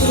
Show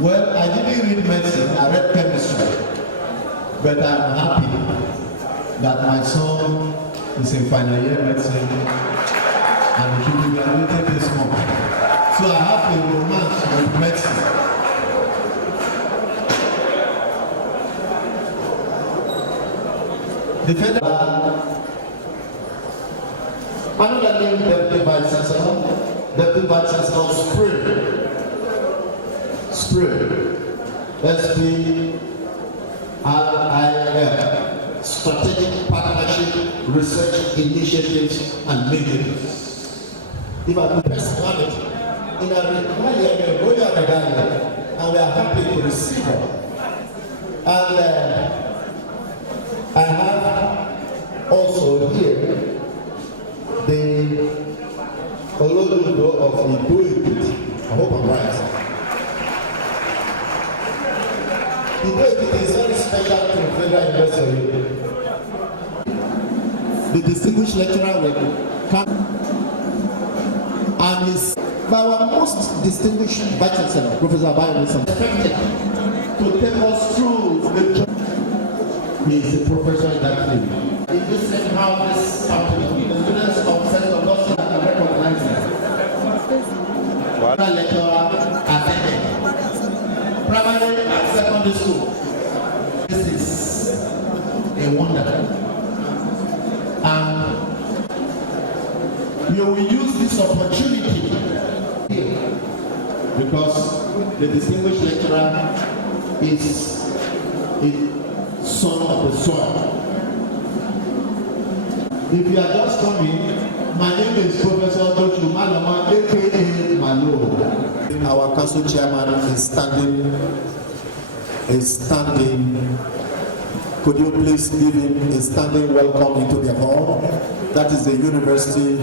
Well, I didn't read medicine, I read chemistry. But I'm happy that my son is in final year medicine and he should be graduated this month. So I have a romance with medicine. The federal another name Deputy Vice Chancellor, Deputy Vice Chancellor Spray, SPRIL, Strategic Partnership, Research Initiatives and Meetings. If I could personality, in a royal medallion, and we are happy to receive her. And I have also here the Olododo of Ibu. I hope I'm right. It is very special to Federal University. The distinguished lecturer will come and is by our most distinguished Vice Chancellor, Professor Abayo Wilson, expected to take us through the journey. He is a professor in that field. In this same house, this afternoon, the students of St. Augustine are recognizing lecturer attended primary and secondary school. This is a wonder. And you will use this opportunity because the distinguished lecturer is a son of the soil. If you are just coming, my name is Professor Doju Malama, aka Malo. Our council chairman is standing. Could you please give him a standing welcome into the hall? That is the University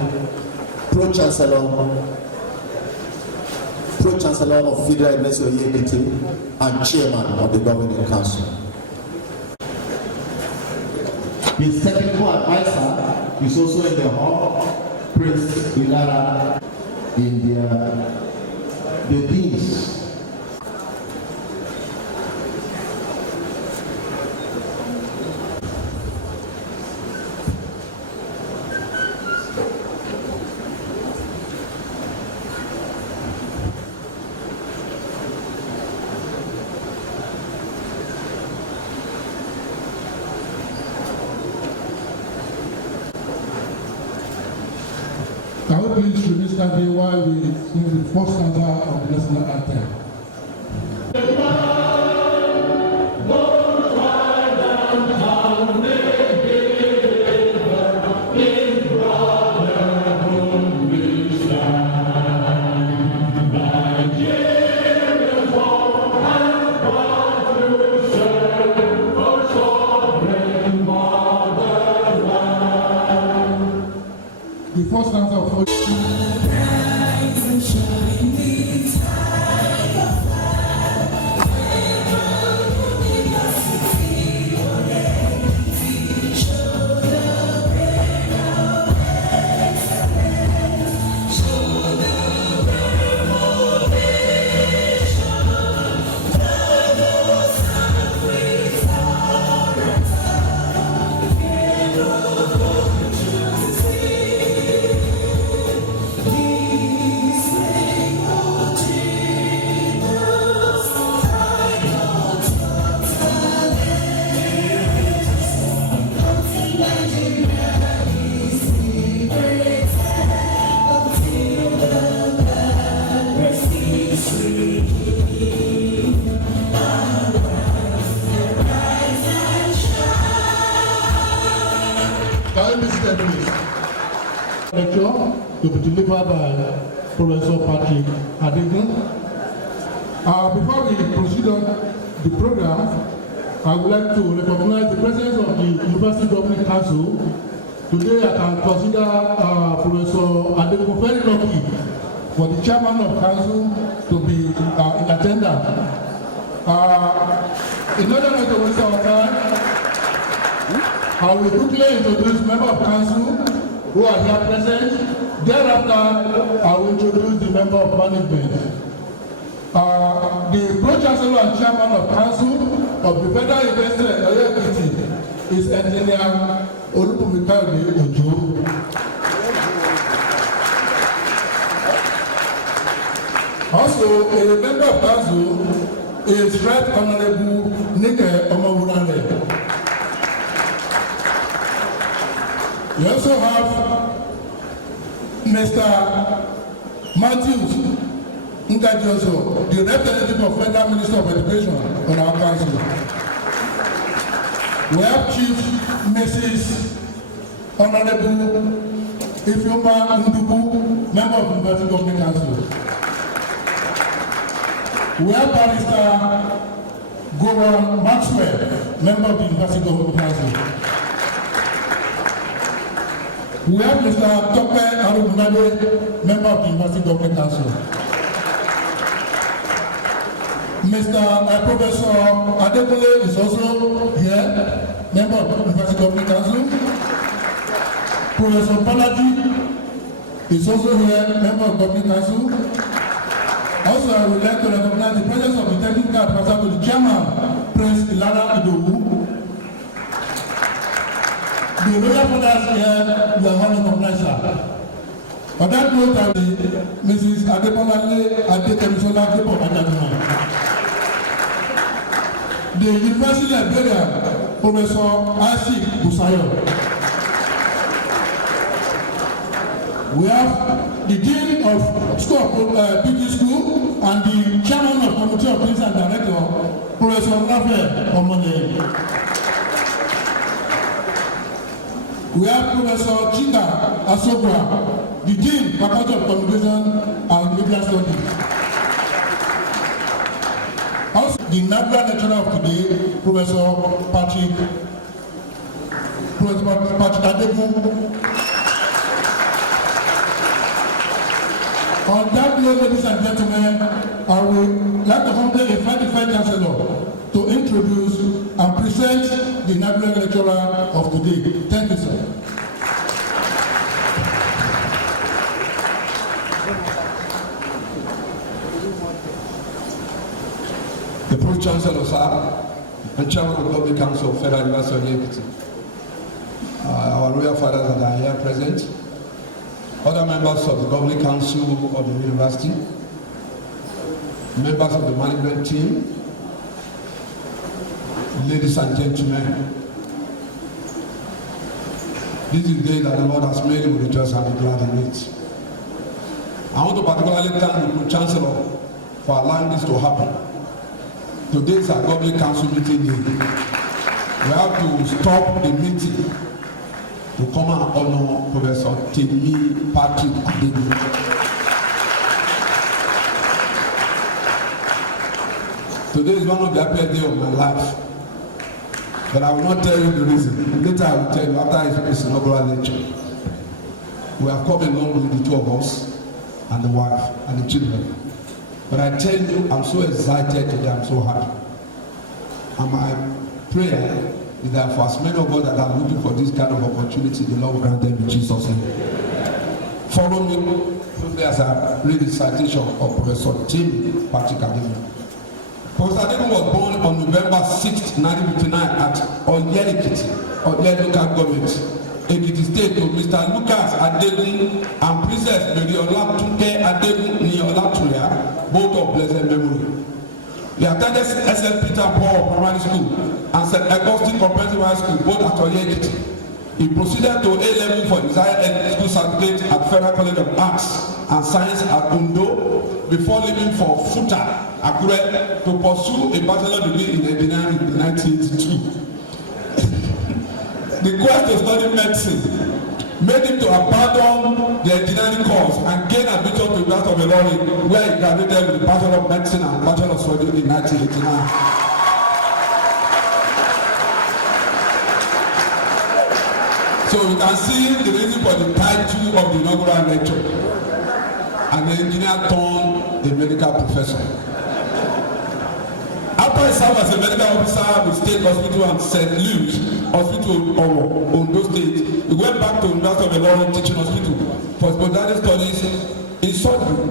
Pro-Chancellor of Federal University of Ekiti and Chairman of the Governing Council. His technical advisor is also in the hall, Prince Ilara, the deans. Can we please remain standing while we sing the first stanza of the national anthem? The first stanza of lecture to be delivered by Professor Patrick Adegun. Before we proceed on the program, I would like to recognize the presence of the University Governing Council. Today I can consider Professor Adegun very lucky for the chairman of council to be in attendance. In order not to waste our time, I will quickly introduce members of council who are here present. Thereafter, I will introduce the member of management. The Pro-Chancellor and Chairman of Council of the Federal University of Oyo Ekiti is Engineer Olubunmi Ojo. Also, a member of council is Right Honorable Nike Omowurale. We also have Mr. Matthews Ngajoso, the representative of Federal Minister of Education on our council. We have Chief Mrs. Honorable Ifeoma Ndubu, member of the University Government Council. We have Barrister Gowon Maxwell, member of the University Government Council. We have Mr. Tope Arunade, member of the University Government Council. Mr. Professor Adekule is also here, member of the University Government Council. Professor Balaji is also here, member of the Government Council. Also, I would like to recognize the presence of the technical advisor to the chairman, Prince Ilara Idowu. The royal fathers here, you are one recognized, sir. On that note, I will Mrs. Adebolale Adekemisola Adepo Ajaduma. The University Librarian, Professor Isaac Busayo. We have the Dean of School of PG School and the Chairman of Committee of Principal and Director, Professor Raphael Omone. We have Professor Chika Asobra, the Dean, Faculty of Communication and Media Studies. Also, the inaugural lecturer of today, Professor Patrick Adegu. On that note, ladies and gentlemen, I would like to humbly invite the Vice Chancellor to introduce and present the inaugural lecturer of today. Thank you, sir. The Pro-Chancellor, sir, and Chairman of the Government Council of Federal University of Ekiti, our royal fathers that are here present, other members of the Governing Council of the University, members of the management team, ladies and gentlemen, this is the day that the Lord has made. We rejoice and be glad in it. I want to particularly thank the Pro-Chancellor for allowing this to happen. Today is our Governing Council meeting day. We have to stop the meeting to come and honor Professor Temi Patrick Adegu. Today is one of the happiest days of my life, but I will not tell you the reason. Later I will tell you after his inaugural lecture. We have come along with the two of us and the wife and the children. But I tell you, I'm so excited today, I'm so happy. And my prayer is that for as many of us that are looking for this kind of opportunity, the Lord will grant them in Jesus' name. Follow me quickly as I read the citation of Professor Temi Patrick Adegu. Professor Adegu was born on November 6, 1959 at Oye Ekiti, Oye local government, Ekiti State, to Mr. Lucas Adegu and Princess Mary Olatunke Adegu ní Olatuya, both of blessed memory. He attended S.S. Peter Paul Primary School and St. Augustine Comprehensive High School, both at Oye Ekiti. He proceeded to A-level for his higher school certificate at Federal College of Arts and Science at Ondo before leaving for FUTA, Akure, to pursue a bachelor degree in engineering in 1982. The quest to study medicine made him to abandon the engineering course and gain admission to University of Ilorin, where he graduated with the Bachelor of Medicine and Bachelor of Surgery in 1989. So you can see the reason for the title of the inaugural lecture. An engineer turned a medical professor. After he served as a medical officer with State Hospital and St. Luke's Hospital of Ondo State, he went back to University of Ilorin Teaching Hospital for his postgraduate studies in surgery.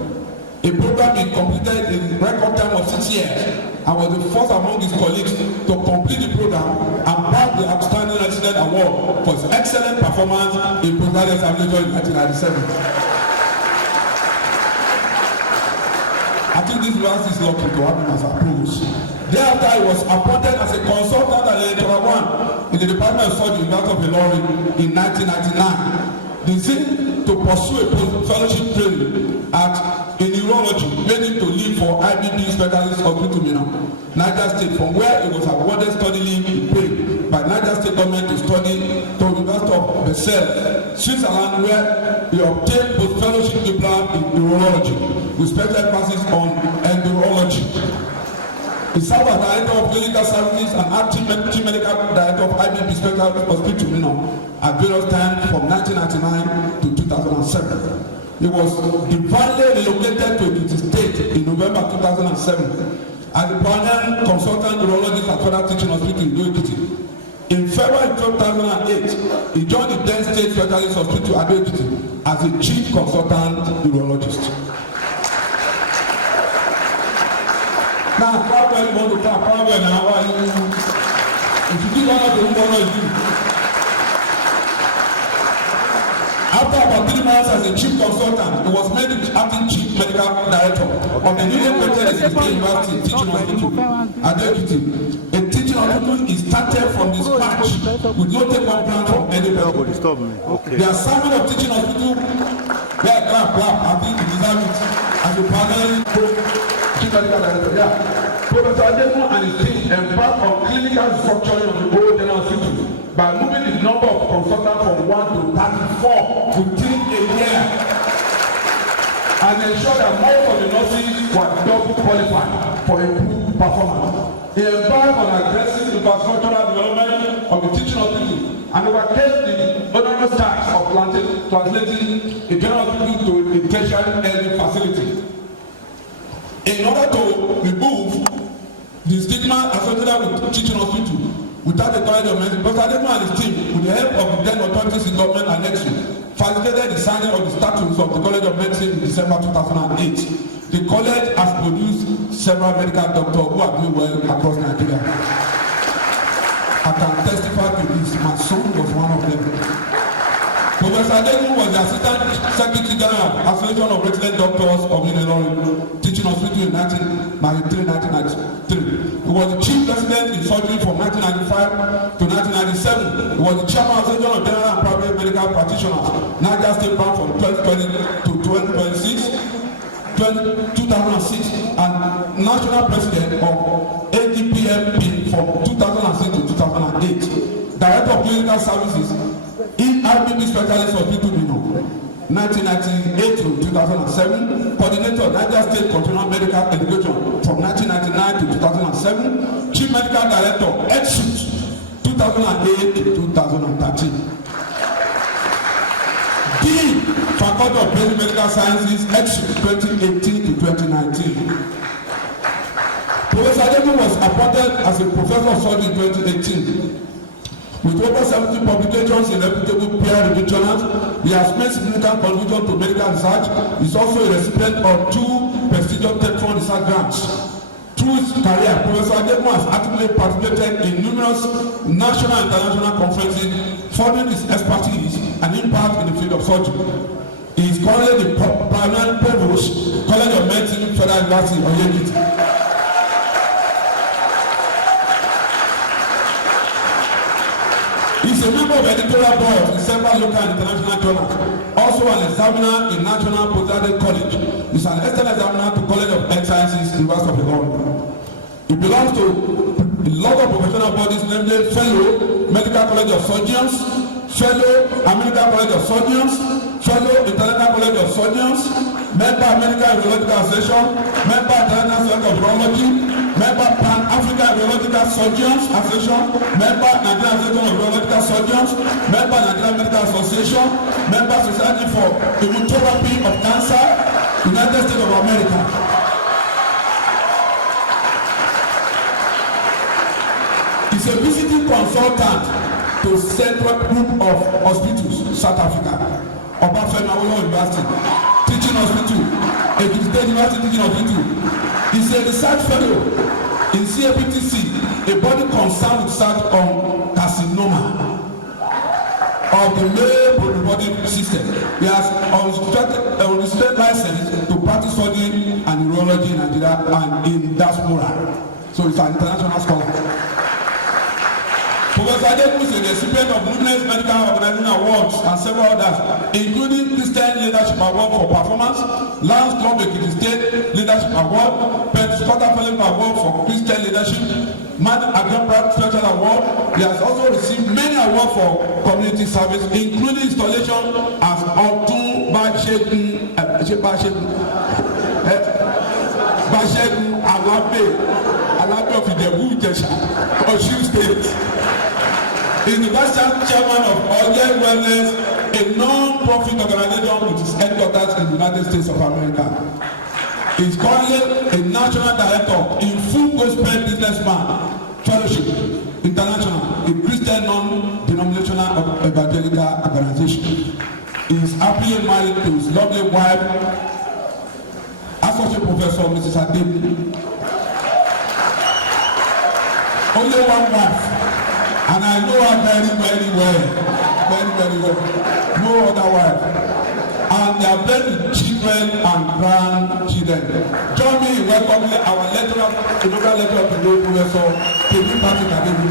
A program he completed in record time of 6 years and was the first among his colleagues to complete the program and bagged the Outstanding Resident Award for his excellent performance in postgraduate examination in 1997. I think this university is lucky to have him as a provost. Thereafter, he was appointed as a consultant at Lecturer 1 in the Department of Surgery, University of Ilorin in 1999. The zeal to pursue a post-fellowship training in neurology made him to leave for IBB Specialist Hospital, Niger State, from where he was awarded study leave in pay by Niger State government to study to the University of Basel, Switzerland, where he obtained post-fellowship diploma in neurology with special emphasis on endocrinology. He served as Director of Clinical Services and Acting Medical Director of IBB Specialist Hospital, at various times from 1999 to 2007. He was divinely relocated to Ekiti State in November 2007 as a permanent consultant neurologist at Federal Teaching Hospital in Ekiti. In February 2008, he joined the then State Specialist Hospital at Ekiti as a chief consultant neurologist. Now, how well you want to clap? How well now? If you do one of the one after about 3 months as a chief consultant, he was made the acting chief medical director of the newly created University Teaching Hospital at Ekiti. A teaching hospital is started from the scratch with no take-home plan from anybody. The assignment of teaching hospital, clap, I think it deserves it as a permanent chief medical director. Professor Adekun and his team embarked on clinical restructuring of the old general hospital by moving the number of consultants from 1 to 34 within a year and ensure that most of the nurses were double qualified for improved performance. He embarked on aggressive infrastructural development of the teaching hospital and overcame the onerous task of translating a general hospital to a tertiary health facility. In order to remove the stigma associated with teaching hospital without the College of Medicine, Professor Adekun and his team, with the help of the then authorities in government and NEXU, facilitated the signing of the statutes of the College of Medicine in December 2008. The college has produced several medical doctors who are doing well across Nigeria. I can testify to this. My son was one of them. Professor Adekun was the Assistant Secretary General, Association of Resident Doctors of Ilorin Teaching Hospital in 1993. He was the Chief President in surgery from 1995 to 1997. He was the Chairman of the Association of General and Private Medical Practitioners, Niger State Bank from 2020 to 2006, and National President of ADPMP from 2006 to 2008. Director of Clinical Services in IBB Specialist Hospital, 1998 to 2007, Coordinator Niger State Continuing Medical Education from 1999 to 2007, Chief Medical Director, EdSUIT, 2008 to 2013. Dean, Faculty of Basic Medical Sciences, EdSUIT, 2018 to 2019. Professor Adekun was appointed as a Professor of Surgery in 2018. With over 70 publications in reputable peer-reviewed journals, he has made significant contribution to medical research. He is also a recipient of 2 prestigious TechFund research grants. Through his career, Professor Adekun has actively participated in numerous national and international conferences, furthering his expertise and impact in the field of surgery. He is currently the permanent provost, College of Medicine, Federal University of Ekiti. He is a member of editorial board in several local and international journals. Also an examiner in National Postgraduate College. He is an external examiner to College of Health Sciences, University of Ilorin. He belongs to a lot of professional bodies, namely Fellow Medical College of Surgeons, Fellow American College of Surgeons, Fellow International College of Surgeons, Member American Urological Association, Member International Society of Urology, Member Pan-African Urological Surgeons Association, Member Nigerian Association of Urological Surgeons, Member Nigerian Medical Association, Member Society for Immunotherapy of Cancer, United States of America. He's a visiting consultant to Central Group of Hospitals, South Africa. Obafemi Awolowo University, teaching hospital. Ekiti State University, teaching hospital. He's a research fellow in CAPTC, a body concerned with research on carcinoma of the male body system. He has unrestricted license to practice study and urology in Nigeria and in diaspora. So he's an international scholar. Professor Adeku is a recipient of numerous medical organization awards and several others, including Christian Leadership Award for Performance, Lions Club Ekiti State Leadership Award, Pentecostal Fellowship Award for Christian Leadership, Man Agapra Special Award. He has also received many awards for community service, including installation as Otun Basegun Alabe of Ijebu Ijesha, Osun State. He's the vice chairman of Oye Wellness, a non-profit organization which is headquartered in the United States of America. He's currently a national director in Full Gospel Businessman Fellowship International, a Christian non-denominational evangelical organization. He is happily married to his lovely wife, Associate Professor Mrs. Adeku. Only one wife. And I know her very well. No other wife. And they are blessed with children and grandchildren. Join me in welcoming our lecturer, the local lecturer of the Lord, Professor Kevin Patrick Adeku.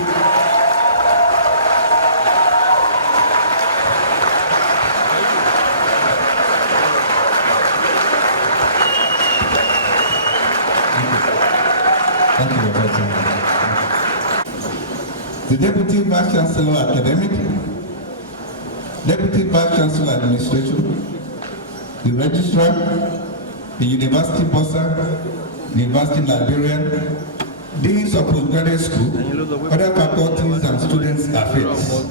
Thank you, Professor. The Deputy Vice Chancellor Academic, Deputy Vice Chancellor Administration, the Registrar, the University Bursar, the University Librarian, Deans of Postgraduate School, other faculties and students affairs,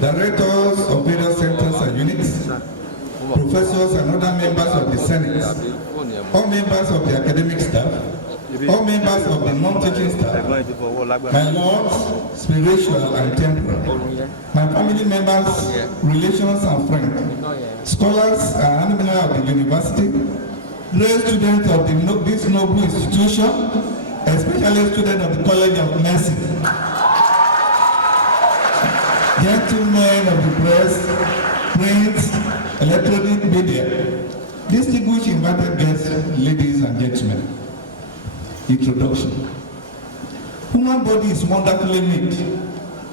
Directors of various centers and units, Professors and other members of the Senate, all members of the academic staff, all members of the non-teaching staff, my lords, spiritual and temporal, my family members, relations and friends, scholars and alumni of the university, great students of this noble institution, especially students of the College of Nursing, gentlemen of the press, print, electronic media, distinguished invited guests, ladies and gentlemen. Introduction. Human body is wonderfully made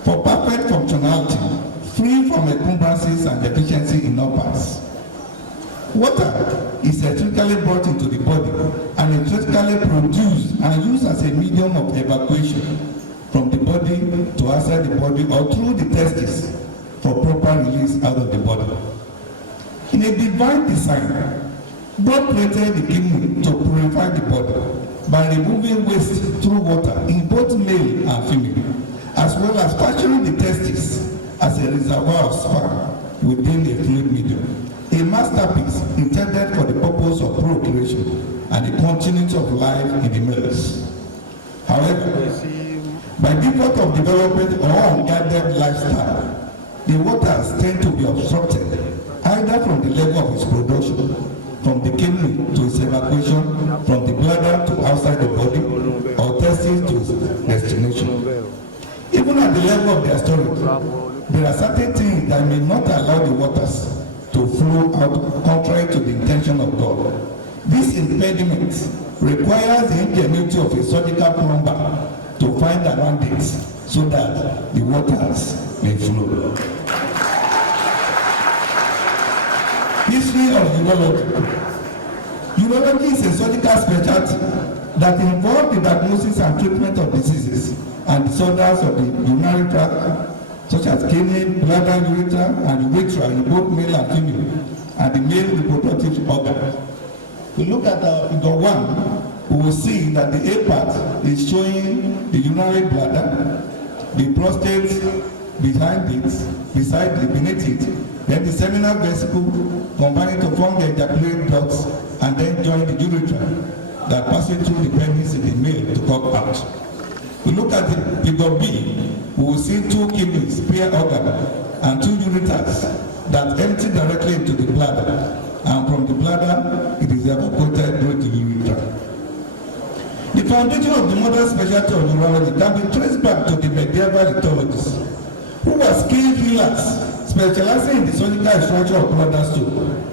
for perfect functionality, free from encumbrances and deficiency in all parts. Water is electrically brought into the body and electrically produced and used as a medium of evacuation from the body to outside the body or through the testes for proper release out of the body. In a divine design, God created the kidney to purify the body by removing waste through water in both male and female, as well as capturing the testes as a reservoir of sperm within a fluid medium. A masterpiece intended for the purpose of procreation and the continuity of life in the males. However, by default of development or unguided lifestyle, the waters tend to be obstructed either from the level of its production, from the kidney to its evacuation, from the bladder to outside the body, or testes to its destination. Even at the level of their storage, there are certain things that may not allow the waters to flow out contrary to the intention of God. This impediment requires the ingenuity of a surgical plumber to find around it so that the waters may flow. History of urology. Urology is a surgical specialty that involves the diagnosis and treatment of diseases and disorders of the urinary tract, such as kidney, bladder, urethra, and urethra in both male and female, and the male reproductive organ. We look at figure 1, we will see that the A part is showing the urinary bladder, the prostate behind it, beside it, beneath it, then the seminal vesicle combining to form the ejaculate ducts, and then join the urethra that passes through the penis in the male to come out. We look at the figure B, we will see 2 kidneys, spare organ, and 2 ureters that empty directly into the bladder, and from the bladder, it is evacuated through the urethra. The foundation of the modern specialty of urology can be traced back to the medieval ethologists, who were skilled healers specializing in the surgical extraction of bladder stool.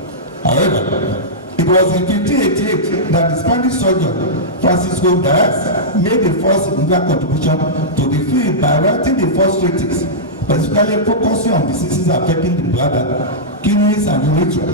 However, it was in 1588 that the Spanish surgeon Francisco Diaz made the first significant contribution to the field by writing the first treatise, specifically focusing on diseases affecting the bladder, kidneys, and urethra.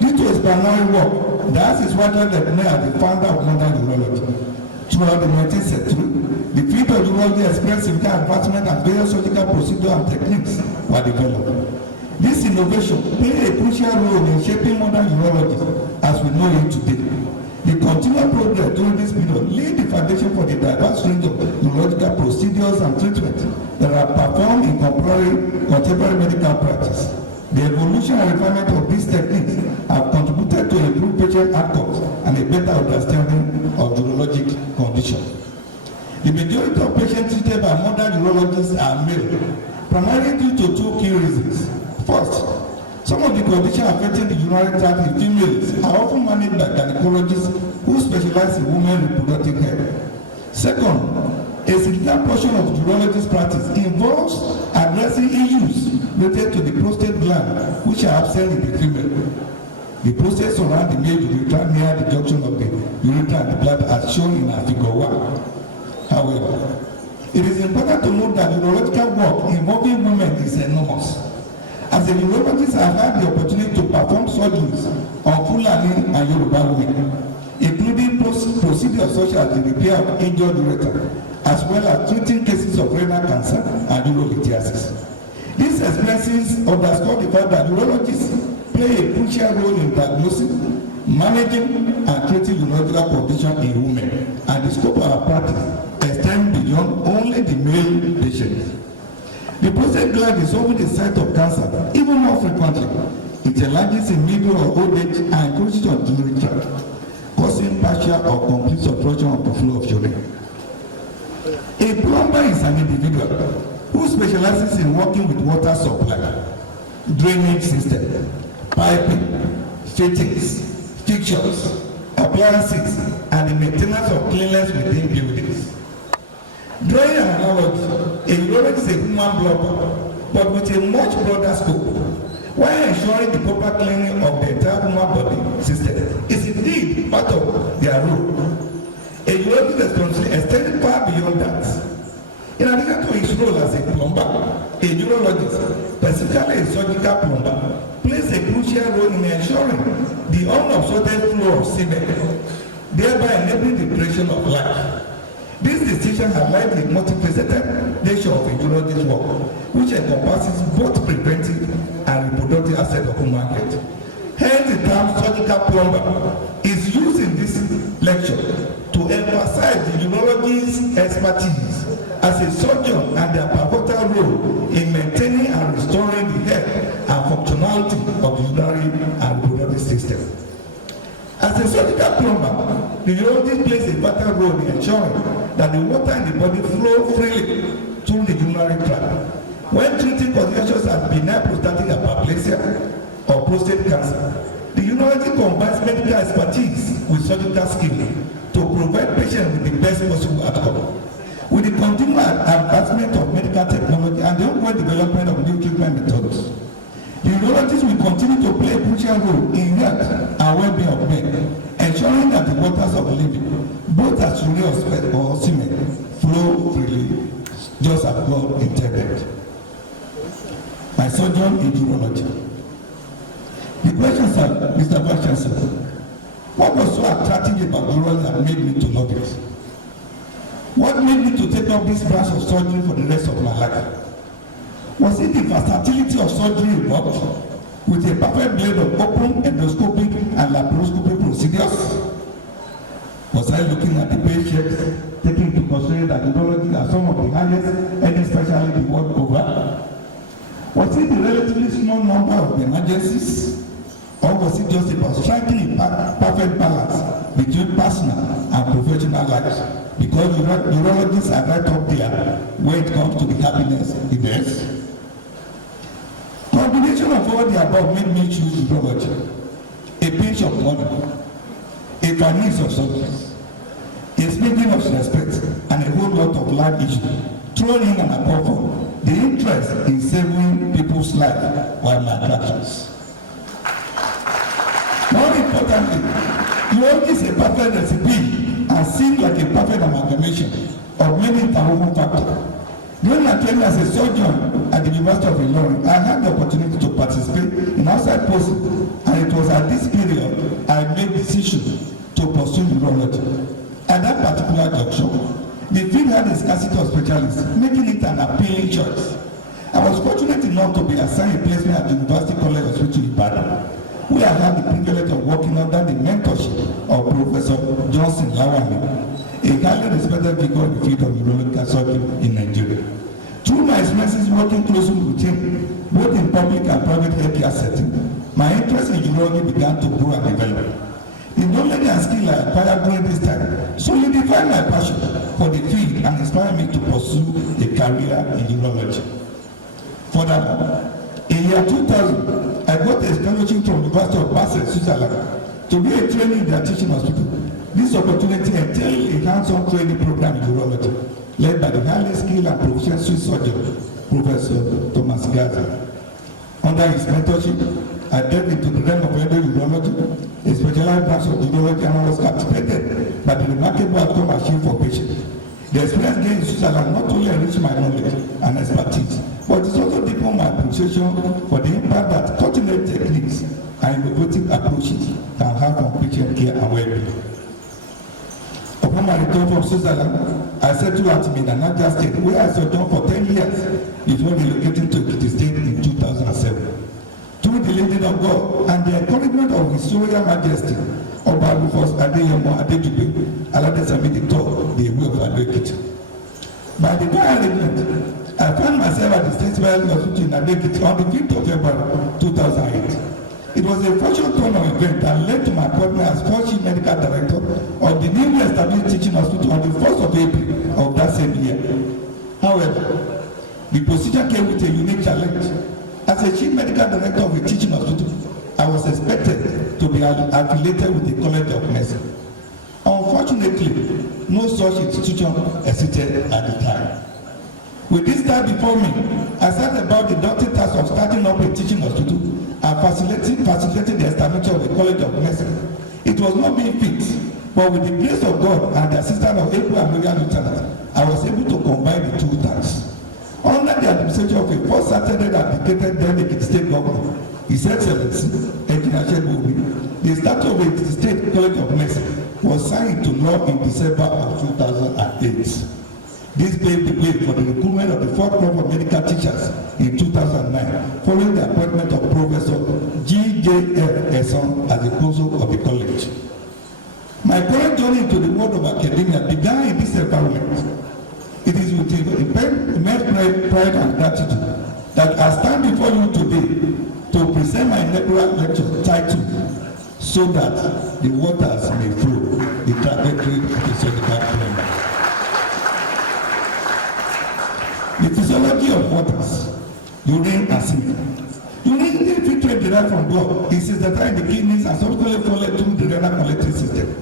Due to his pioneering work, Diaz is widely recognized as the founder of modern urology. Throughout the 19th century, the field of urology experienced significant advancement and various surgical procedures and techniques were developed. This innovation played a crucial role in shaping modern urology as we know it today. The continual progress during this period laid the foundation for the diverse range of urological procedures and treatments that are performed in contemporary medical practice. The evolution and refinement of these techniques have contributed to improved patient outcomes and a better understanding of urologic condition. The majority of patients treated by modern urologists are male, primarily due to 2 key reasons. First, some of the conditions affecting the urinary tract in females are often managed by gynecologists who specialize in women's reproductive health. Second, a significant portion of urologist practice involves addressing issues related to the prostate gland, which are absent in the female. The prostate surrounds the male urethra near the junction of the urethra and the bladder, as shown in figure 1. However, it is important to note that urological work involving women is enormous. As a urologist, I have had the opportunity to perform surgeries on Fulani and Yoruba women, including procedures such as the repair of injured urethra, as well as treating cases of renal cancer and urolithiasis. These experiences underscore the fact that urologists play a crucial role in diagnosing, managing, and treating urological conditions in women, and the scope of our practice extends beyond only the male patients. The prostate gland is often the site of cancer, even more frequently. It enlarges in middle or old age and encroaches on the urinary tract, causing partial or complete obstruction of the flow of urine. A plumber is an individual who specializes in working with water supply, drainage system, piping, fittings, fixtures, appliances, and the maintenance of cleanliness within buildings. Drawing an analogy, a urologist is a human blubber, but with a much broader scope, while ensuring the proper cleaning of the entire human body system is indeed part of their role. A urologist's responsibility extends far beyond that. In addition to his role as a plumber, a urologist, specifically a surgical plumber, plays a crucial role in ensuring the unobstructed flow of semen, thereby enabling the creation of life. This distinction highlights the multifaceted nature of a urologist's work, which encompasses both preventive and reproductive aspects of human health. Hence, the term surgical plumber is used in this lecture to emphasize the urologist's expertise as a surgeon and their pivotal role in maintaining and restoring the health and functionality of the urinary and reproductive system. As a surgical plumber, the urologist plays a vital role in ensuring that the water in the body flow freely through the urinary tract. When treating conditions such as benign prostatic hyperplasia or prostate cancer, the urologist combines medical expertise with surgical skill to provide patients with the best possible outcome. With the continual advancement of medical technology and the ongoing development of new treatment methods, the urologist will continue to play a crucial role in health and well-being of men, ensuring that the waters of living, both as urine or semen, flow freely, just as God intended. My surgeon in urology. The questions are, Mr. Vice Chancellor, what was so attractive about urology that made me to love it? What made me to take up this branch of surgery for the rest of my life? Was it the versatility of surgery involved with a perfect blend of open, endoscopic, and laparoscopic procedures? Was I looking at the patient, taking into consideration that urology are some of the highest any specialty the world over? Was it the relatively small number of emergencies? Or was it just about striking a perfect balance between personal and professional personal lives, because urologists are right up there when it comes to the happiness index. Combination of all the above made me choose urology. A pinch of money, a finance of substance, a speaking of respect, and a whole lot of life issues thrown in, and above all, the interest in saving people's lives were my attractions. More importantly, urology is a perfect recipe and seemed like a perfect amalgamation of many interwoven factors. During my training as a surgeon at the University of Ilorin, I had the opportunity to participate in outside posting, and it was at this period I made the decision to pursue urology. At that particular junction, the field had a scarcity of specialists, making it an appealing choice. I was fortunate enough to be assigned a placement at the University College Hospital Ibadan, where I had the privilege of working under the mentorship of Professor Johnson Lawani, a highly respected figure in the field of urological surgery in Nigeria. Through my experiences working closely with him, both in public and private healthcare settings, my interest in urology began to grow and develop. The knowledge and skill I acquired during this time solidified my passion for the field and inspired me to pursue a career in urology. Furthermore, in year 2000, I got a scholarship from the University of Basel, Switzerland, to be a trainee in their teaching hospital. This opportunity entailed a hands-on training program in urology, led by the highly skilled and proficient Swiss surgeon, Professor Thomas Gaza. Under his mentorship, I delved into the realm of endourology, a specialized branch of urology, and I was captivated by the remarkable outcome achieved for patients. The experience gained in Switzerland not only enriched my knowledge and expertise, but it also deepened my appreciation for the impact that cutting-edge techniques and innovative approaches can have on patient care and well-being. Upon my return from Switzerland, I settled at Mindanao State, where I sojourned for 10 years before relocating to Ekiti State in 2007. Through the leading of God and the encouragement of His Royal Majesty, Oba Rufus Adeyemo Adejupe Aladesami II, the Iwe of Ado-Ekiti. By the divine arrangement, I found myself at the State Specialist Hospital in Ado-Ekiti on the 5th of February 2008. It was a fortune turn of event that led to my appointment as first chief medical director of the newly established teaching hospital on the 1st of April of that same year. However, the position came with a unique challenge. As a chief medical director of a teaching hospital, I was expected to be affiliated with the College of Medicine. Unfortunately, no such institution existed at the time. With this time before me, I set about the daunting task of starting up a teaching hospital and facilitating the establishment of the College of Medicine. It was not being fixed, but with the grace of God and the assistance of April and Logan Lieutenant, I was able to combine the two tasks. Under the administration of a first Saturday abdicated then Ekiti State Governor, His Excellency Engineer Segun Obi, the statute of Ekiti State College of Medicine was signed into law in December of 2008. This paved the way for the recruitment of the fourth crop of medical teachers in 2009, following the appointment of Professor G.J.F. Eson as the consul of the college. My current journey into the world of academia began in this environment. It is with immense pride and gratitude that I stand before you today to present my inaugural lecture titled, "So that the waters may flow, the trajectory of the surgical climate." The physiology of waters, urine and semen. Urine is filtrate derived from blood. It is that in the kidneys and subsequently flowed through the renal collecting system.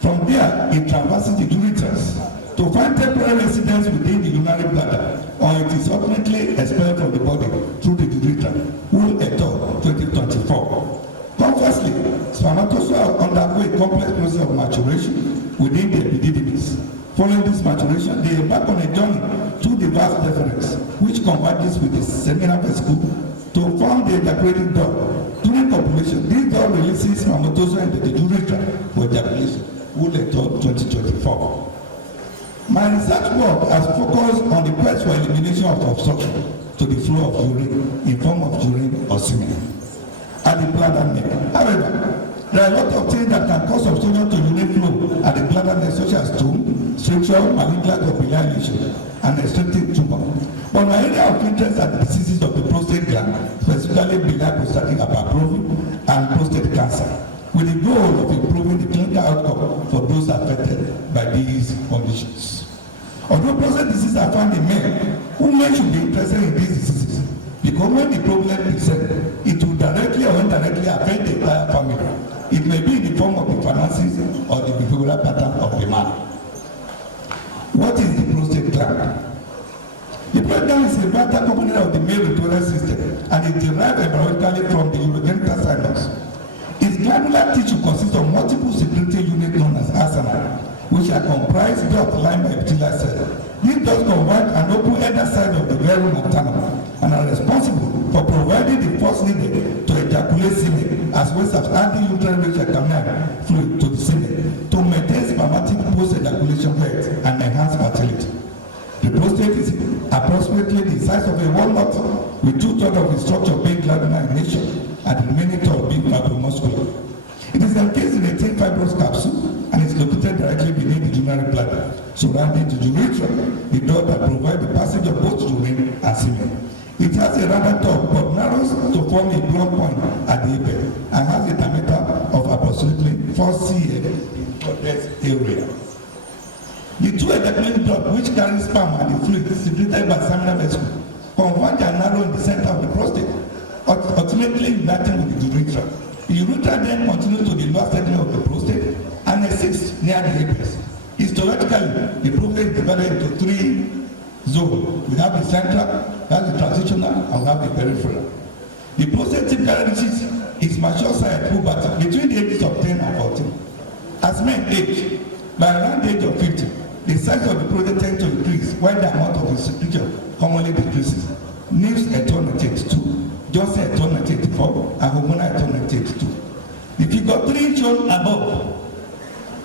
From there, it traverses the ureters to find temporary residence within the urinary bladder, or it is ultimately expelled from the body through the urethra. Wool et al. 2024. Conversely, spermatozoa undergo a complex process of maturation within the epididymis. Following this maturation, they embark on a journey through the vas deferens, which converges with the seminal vesicle to form the ejaculating duct. During copulation, this duct releases spermatozoa into the urethra for ejaculation. Wool et al. 2024. My research work has focused on the quest for elimination of obstruction to the flow of urine in form of urine or semen at the bladder neck. However, there are a lot of things that can cause obstruction to urine flow at the bladder neck, such as stone, stricture, malignant or biliary lesion, and obstructive tumor. But my area of interest are the diseases of the prostate gland, specifically biliary prostatic hypertrophy and prostate cancer, with the goal of improving the clinical outcome for those affected by these conditions. Although prostate diseases are found in men, women should be interested in these diseases because when the problem presents, it will directly or indirectly affect the entire family. It may be in the form of the finances or the behavioral pattern of the man. What is the prostate gland? The prostate gland is a vital component of the male reproductive system and is derived embryologically from the urogenital sinus. Its glandular tissue consists of multiple secretory units known as asana, which are comprised duct lined by epithelial cells. These ducts converge and open either side of the verum maternum and are responsible for providing the force needed to ejaculate semen as well as adding uterine fluid to the semen to maintain spermatic post-ejaculation rate and enhance fertility. The prostate is approximately the size of a walnut, with 2/3 of the structure being glandular in nature and the remaining third being fibromuscular. It is encased in a thin fibrous capsule and is located directly beneath the urinary bladder, surrounding the urethra, the duct that provides the passage of both urine and semen. It has a rounded top but narrows to form a blunt point at the apex and has a diameter of approximately 4 cm in surface area. The two ejaculating ducts, which carry sperm and the fluid secreted by seminal vessel, converge and narrow in the center of the prostate, ultimately uniting with the urethra. The urethra then continues to the lower section of the prostate and exists near the apex. Histologically, the prostate is divided into 3 zones. We have the central, we have the transitional, and we have the peripheral. The prostate typically reaches its mature side at puberty between the ages of 10 and 14. As men age, by around the age of 50, the size of the prostate tends to increase while the amount of its secretion commonly decreases. Neves et al. 1982, Johnson et al. 1984, and Hormona et al. 1982. The figure 3 shown above,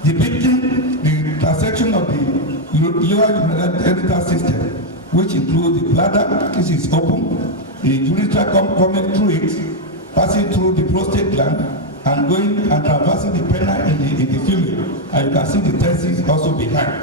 depicting the transection of the lower urogenital system, which includes the bladder, which is open, the urethra coming through it, passing through the prostate gland, and going and traversing the penile in the female, and you can see the testes also behind.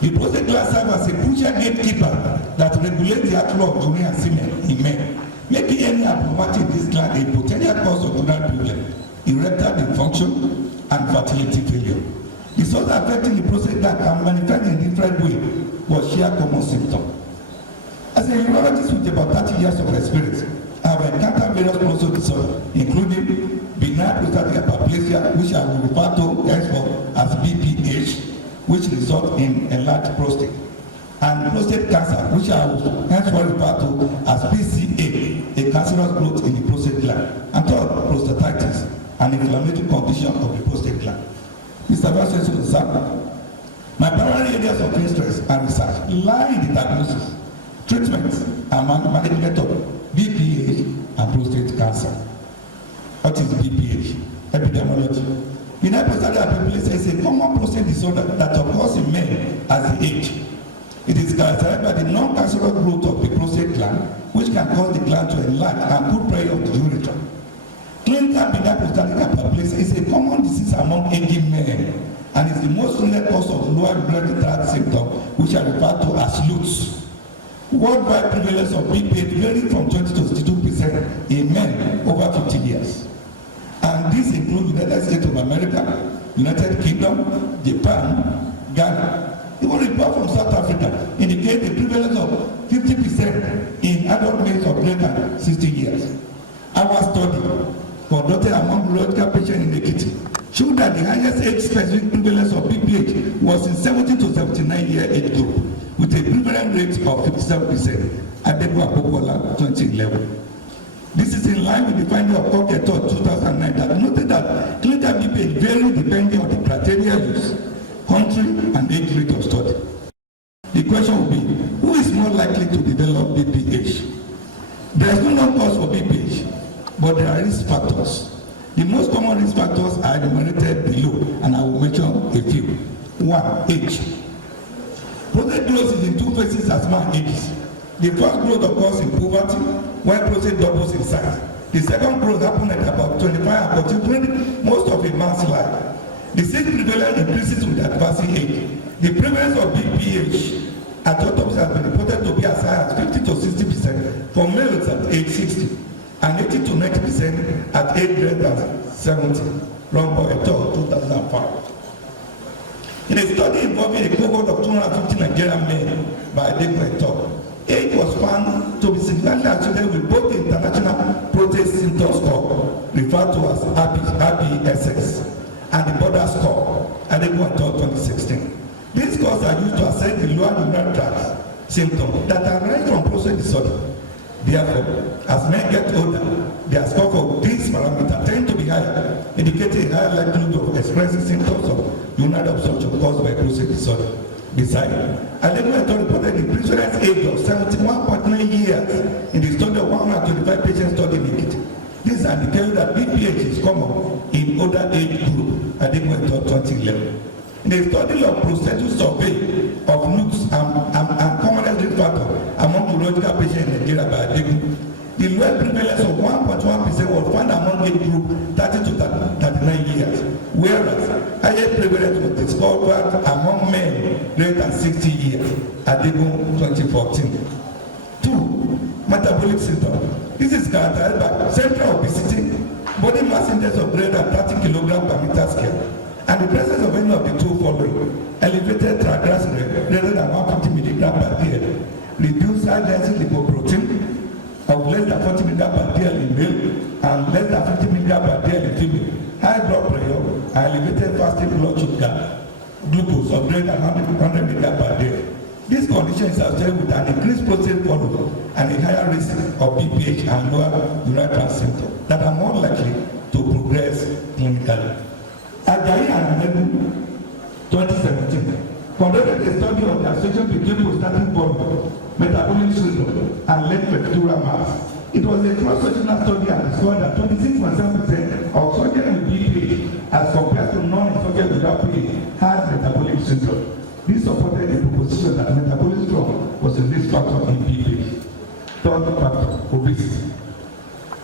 The prostate gland serves as a crucial gatekeeper that regulates the outflow of urine and semen in men, making any abnormality in this gland a potential cause of urinary problem, erectile dysfunction, and fertility failure. Disorders affecting the prostate gland can manifest in different ways, but share common symptoms. As a urologist with about 30 years of experience, I have encountered various prostate disorders, including benign prostatic hyperplasia, which I will refer to henceforth as BPH, which results in enlarged prostate, and prostate cancer, which I will henceforth refer to as PCA, a cancerous growth in the prostate gland, and third, prostatitis, an inflammatory condition of the prostate gland. Mr. Vice Chancellor, my primary areas of interest and research lie in the diagnosis, treatment, and management of BPH and prostate cancer. What is BPH? Epidemiology. Benign prostatic hyperplasia is a common prostate disorder that occurs in men as they age. It is characterized by the non-cancerous growth of the prostate gland, which can cause the gland to enlarge and put pressure on the urethra. Clinical benign prostatic hyperplasia is a common disease among aging men and is the most common cause of lower urinary tract symptoms, which are referred to as LUTs. Worldwide prevalence of BPH varies from 20 to 62% in men over 50 years. And these include United States of America, United Kingdom, Japan, Ghana. Even report from South Africa indicate the prevalence of 50% in adult males of greater than 60 years. Our study, conducted among urological patients in Ekiti, showed that the highest age-specific prevalence of BPH was in 70 to 79-year age group, with a prevalence rate of 57%, Adegbo Apopola 2011. This is in line with the finding of Koch et al. 2009 that noted that clinical BPH varies depending on the criteria used, country, and age rate of study. The question will be, who is more likely to develop BPH? There is no known cause for BPH, but there are risk factors. The most common risk factors are enumerated below, and I will mention a few. 1. Age. Prostate growth is in 2 phases as man ages. The first growth occurs in puberty, when prostate doubles in size. The second growth happens at about 25 and 40, during most of a man's life. The sex prevalence increases with advancing age. The prevalence of BPH at autopsy has been reported to be as high as 50 to 60% for males at age 60 and 80 to 90% at age greater than 70. Rumbo et al. 2005. In a study involving a cohort of 250 Nigerian men by Adekunle Eto, age was found to be significantly associated with both the International Protest Symptom Score, referred to as RPSS, and the border score, Adekunle Eto 2016. These scores are used to assess the lower urinary tract symptoms that arise from prostate disorder. Therefore, as men get older, their score for these parameters tend to be higher, indicating a higher likelihood of expressing symptoms of urinary obstruction caused by prostate disorder. Besides, Adekunle Eto reported the prevalence age of 71.9 years in the study of 125 patients studied in Ekiti. This is an indicator that BPH is common in older age group, Adekunle Eto 2011. In a study of prostatic survey of NUCs and commonest risk factor among urological patients in Nigeria by Adekunle, the low prevalence of 1.1% was found among age group 30 to 39 years, whereas higher prevalence was discovered among men greater than 60 years, Adekunle 2014. 2. Metabolic syndrome. This is characterized by central obesity, body mass index of greater than 30 kg per meter square, and the presence of any of the two following: elevated triglyceride greater than 150 mg per dl, reduced high density lipoprotein of less than 40 mg per dl in male and less than 50 mg per dl in female, high blood pressure, and elevated fasting blood sugar, glucose of greater than 100 mg per dl. This condition is associated with an increased prostate volume and a higher risk of BPH and lower urinary tract symptoms that are more likely to progress clinically. Ajayi and Adekunle 2017 conducted a study of the association between prostatic volume, metabolic syndrome, and left pectoral mass. It was a cross-sectional study and discovered that 26.7% of subjects with BPH as compared to non-subjects without PH had metabolic syndrome. This supported the proposition that metabolic syndrome was a risk factor in BPH. Third factor, obesity.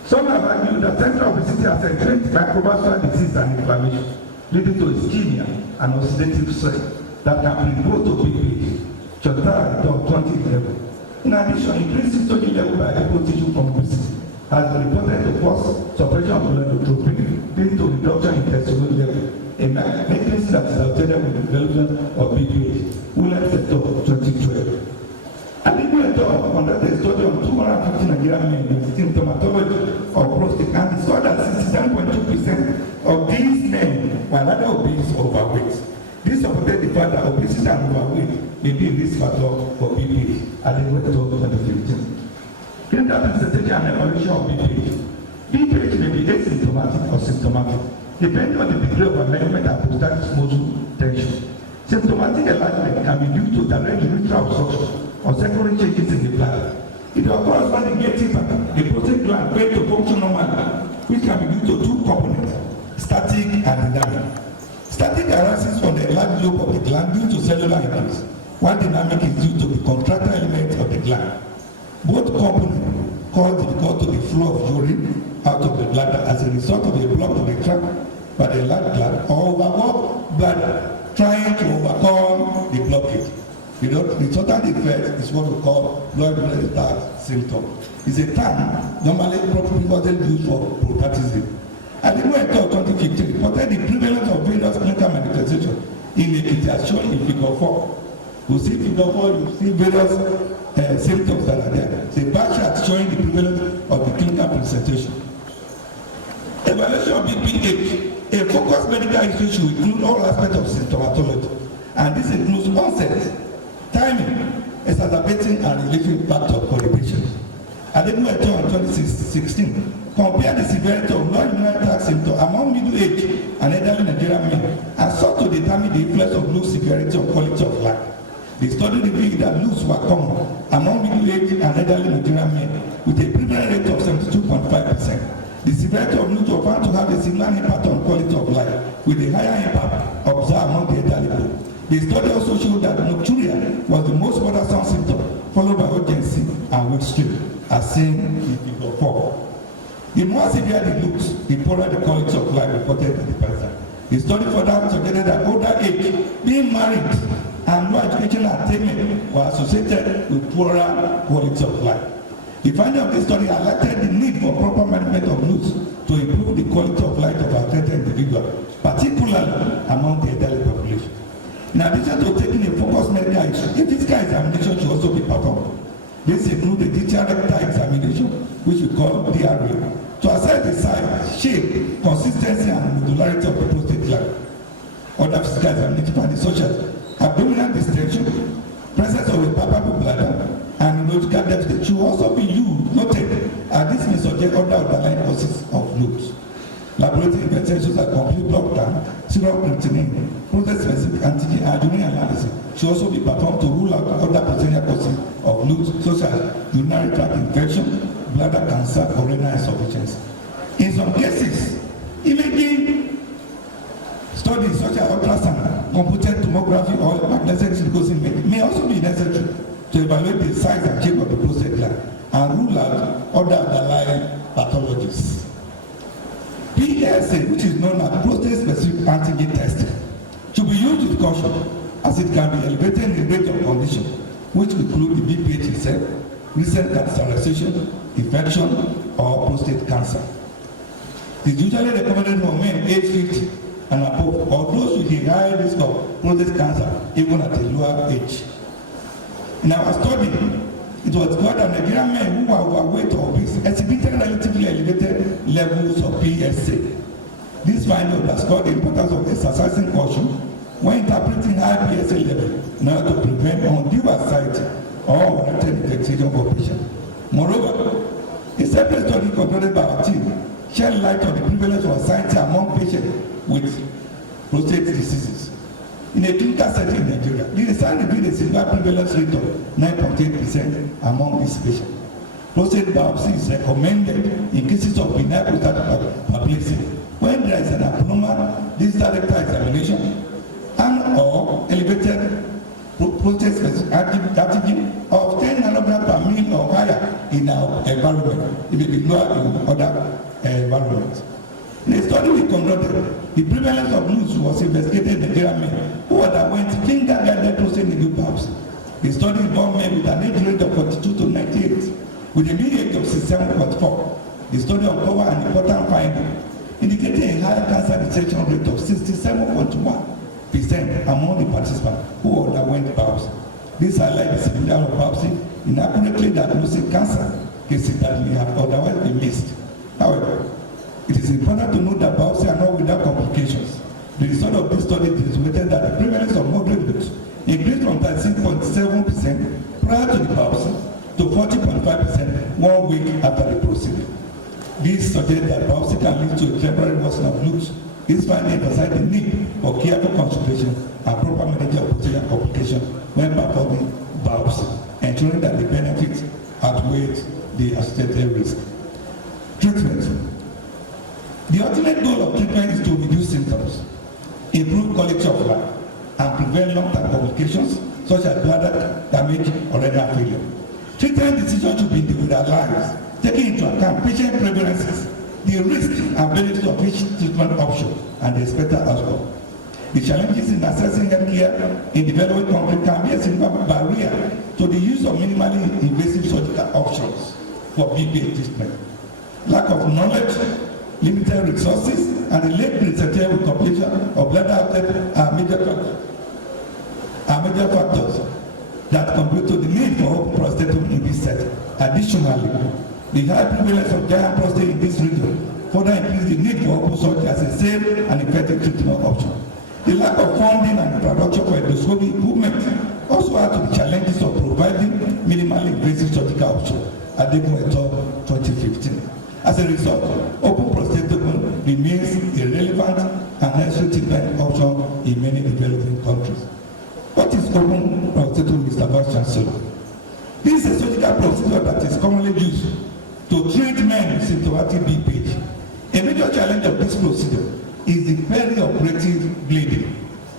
Some have argued that central obesity has entrenched microvascular disease and inflammation, leading to ischemia and oxidative stress that can bring both to BPH. Chotara et al. 2011. In addition, increased systolic level by adipose tissue from obesity has been reported to cause suppression of gonadotropin, leading to reduction in testosterone level, a mechanism that is associated with the development of BPH. Williams et al. 2012. Adekunle et al. Conducted a study of 250 Nigerian men with symptomatology of prostate and discovered that 67.2% of these men were either obese or overweight. This supported the fact that obesity and overweight may be a risk factor for BPH. Adekunle et al. 2015. Clinical presentation and evaluation of BPH. BPH may be asymptomatic or symptomatic, depending on the degree of alignment and prostatic muscle tension. Symptomatic enlargement can be due to direct urethral obstruction or secondary changes in the bladder. It occurs when the gatekeeper, the prostate gland, fails to function normally, which can be due to two components: static and dynamic. Static arises from the enlarged lobe of the gland due to cellular increase, while dynamic is due to the contractile element of the gland. Both components cause difficulty to the flow of urine out of the bladder as a result of a block to the tract by the enlarged gland or overworked bladder trying to overcome the blockage. The resultant effect is what we call blood-brain tract symptom. It's a term normally properly used for prostatism. Adekunle et al. 2015 reported the prevalence of various clinical manifestations in Ekiti as shown in figure 4. You see figure 4, you see various symptoms that are there. It's a bar chart showing the prevalence of the clinical presentation. Evaluation of BPH. A focused medical history should include all aspects of symptomatology, and this includes onset, timing, exacerbating and relieving factor for the patient. Adekunle et al. 2016 compared the severity of non-urinary tract symptoms among middle-aged and elderly Nigerian men and sought to determine the influence of low severity on quality of life. The study revealed that loose were common among middle-aged and elderly Nigerian men with a prevalence rate of 72.5%. The severity of loose was found to have a similar impact on quality of life with a higher impact observed among the elderly group. The study also showed that nocturia was the most bothersome symptom, followed by urgency and weight strain, as seen in figure 4. The more severe the looks, the poorer the quality of life reported by the person. The study further suggested that older age, being married, and low educational attainment were associated with poorer quality of life. The finding of this study highlighted the need for proper management of looks to improve the quality of life of affected individuals, particularly among the elderly population. In addition to taking a focused medical history, a physical examination should also be performed. This includes the digital rectal examination, which we call DRA, to assess the size, shape, consistency, and modularity of the prostate gland. Other physical examination such as abdominal distension, presence of a palpable bladder, and neurological deficit should also be noted, as this may suggest other underlying causes of lupus. Laboratory investigations are complete blood count, serum creatinine, prostate-specific antigen, and urine analysis should also be performed to rule out other potential causes of lupus, such as urinary tract infection, bladder cancer, or renal insufficiency. In some cases, imaging studies such as ultrasound, computed tomography, or magnetic resonance imaging may also be necessary to evaluate the size and shape of the prostate gland and rule out other underlying pathologies. PSA, which is known as prostate-specific antigen testing, should be used with caution, as it can be elevated in the range of conditions, which include the BPH itself, recent catheterization, infection, or prostate cancer. It is usually recommended for men aged 50 and above, or those with a high risk of prostate cancer, even at a lower age. In our study, it was discovered that Nigerian men who are overweight or obese exhibited relatively elevated levels of PSA. This finding underscored the importance of exercising caution when interpreting high PSA level in order to prevent undue anxiety or unwanted infection for patients. Moreover, a separate study conducted by our team shed light on the prevalence of anxiety among patients with prostate diseases. In a clinical setting in Nigeria, the research revealed a similar prevalence rate of 9.8% among these patients. Prostate biopsy is recommended in cases of benign prostatic when there is an abnormal digital rectal examination and or elevated prostate-specific antigen of 10 nanograms per ml or higher in our environment. It may be lower in other environments. In a study we conducted, the prevalence of lupus was investigated in Nigerian men who underwent finger-guided prostate needle biopsy. The study involved men with an age range of 42 to 98, with a mean age of 67.4. The study uncovered an important finding, indicating a high cancer detection rate of 67.1% among the participants who underwent biopsy. This highlights the significance of biopsy in accurately diagnosing cancer cases that may have otherwise been missed. However, it is important to note that biopsy are not without complications. The result of this study demonstrated that the prevalence of moderate lupus increased from 36.7% prior to the biopsy to 40.5% 1 week after the procedure. This suggests that biopsy can lead to a temporary worsening of lupus. This finding emphasizes the need for careful consultation and proper management of potential complications when performing biopsy, ensuring that the benefits outweigh the associated risk. Treatment. The ultimate goal of treatment is to reduce symptoms, improve quality of life, and prevent long-term complications such as bladder damage or renal failure. Treatment decisions should be individualized, taking into account patient preferences, the risk and benefits of each treatment option, and the expected outcome. The challenges in accessing healthcare in developing countries can be a significant barrier to the use of minimally invasive surgical options for BPH treatment. Lack of knowledge, limited resources, and the late presentation with complication of bladder outlet are major factors that contribute to the need for open prostatectomy in this setting. Additionally, the high prevalence of giant prostate in this region further increase the need for open surgery as a safe and effective treatment option. The lack of funding and infrastructure for endoscopy improvement also add to the challenges of providing minimally invasive surgical options. Adegun et al. 2015. As a result, open prostatectomy remains a relevant and necessary treatment option in many developing countries. What is open prostatectomy, Mr. Vice Chancellor? This is a surgical procedure that is commonly used to treat men with symptomatic BPH. A major challenge of this procedure is the perioperative bleeding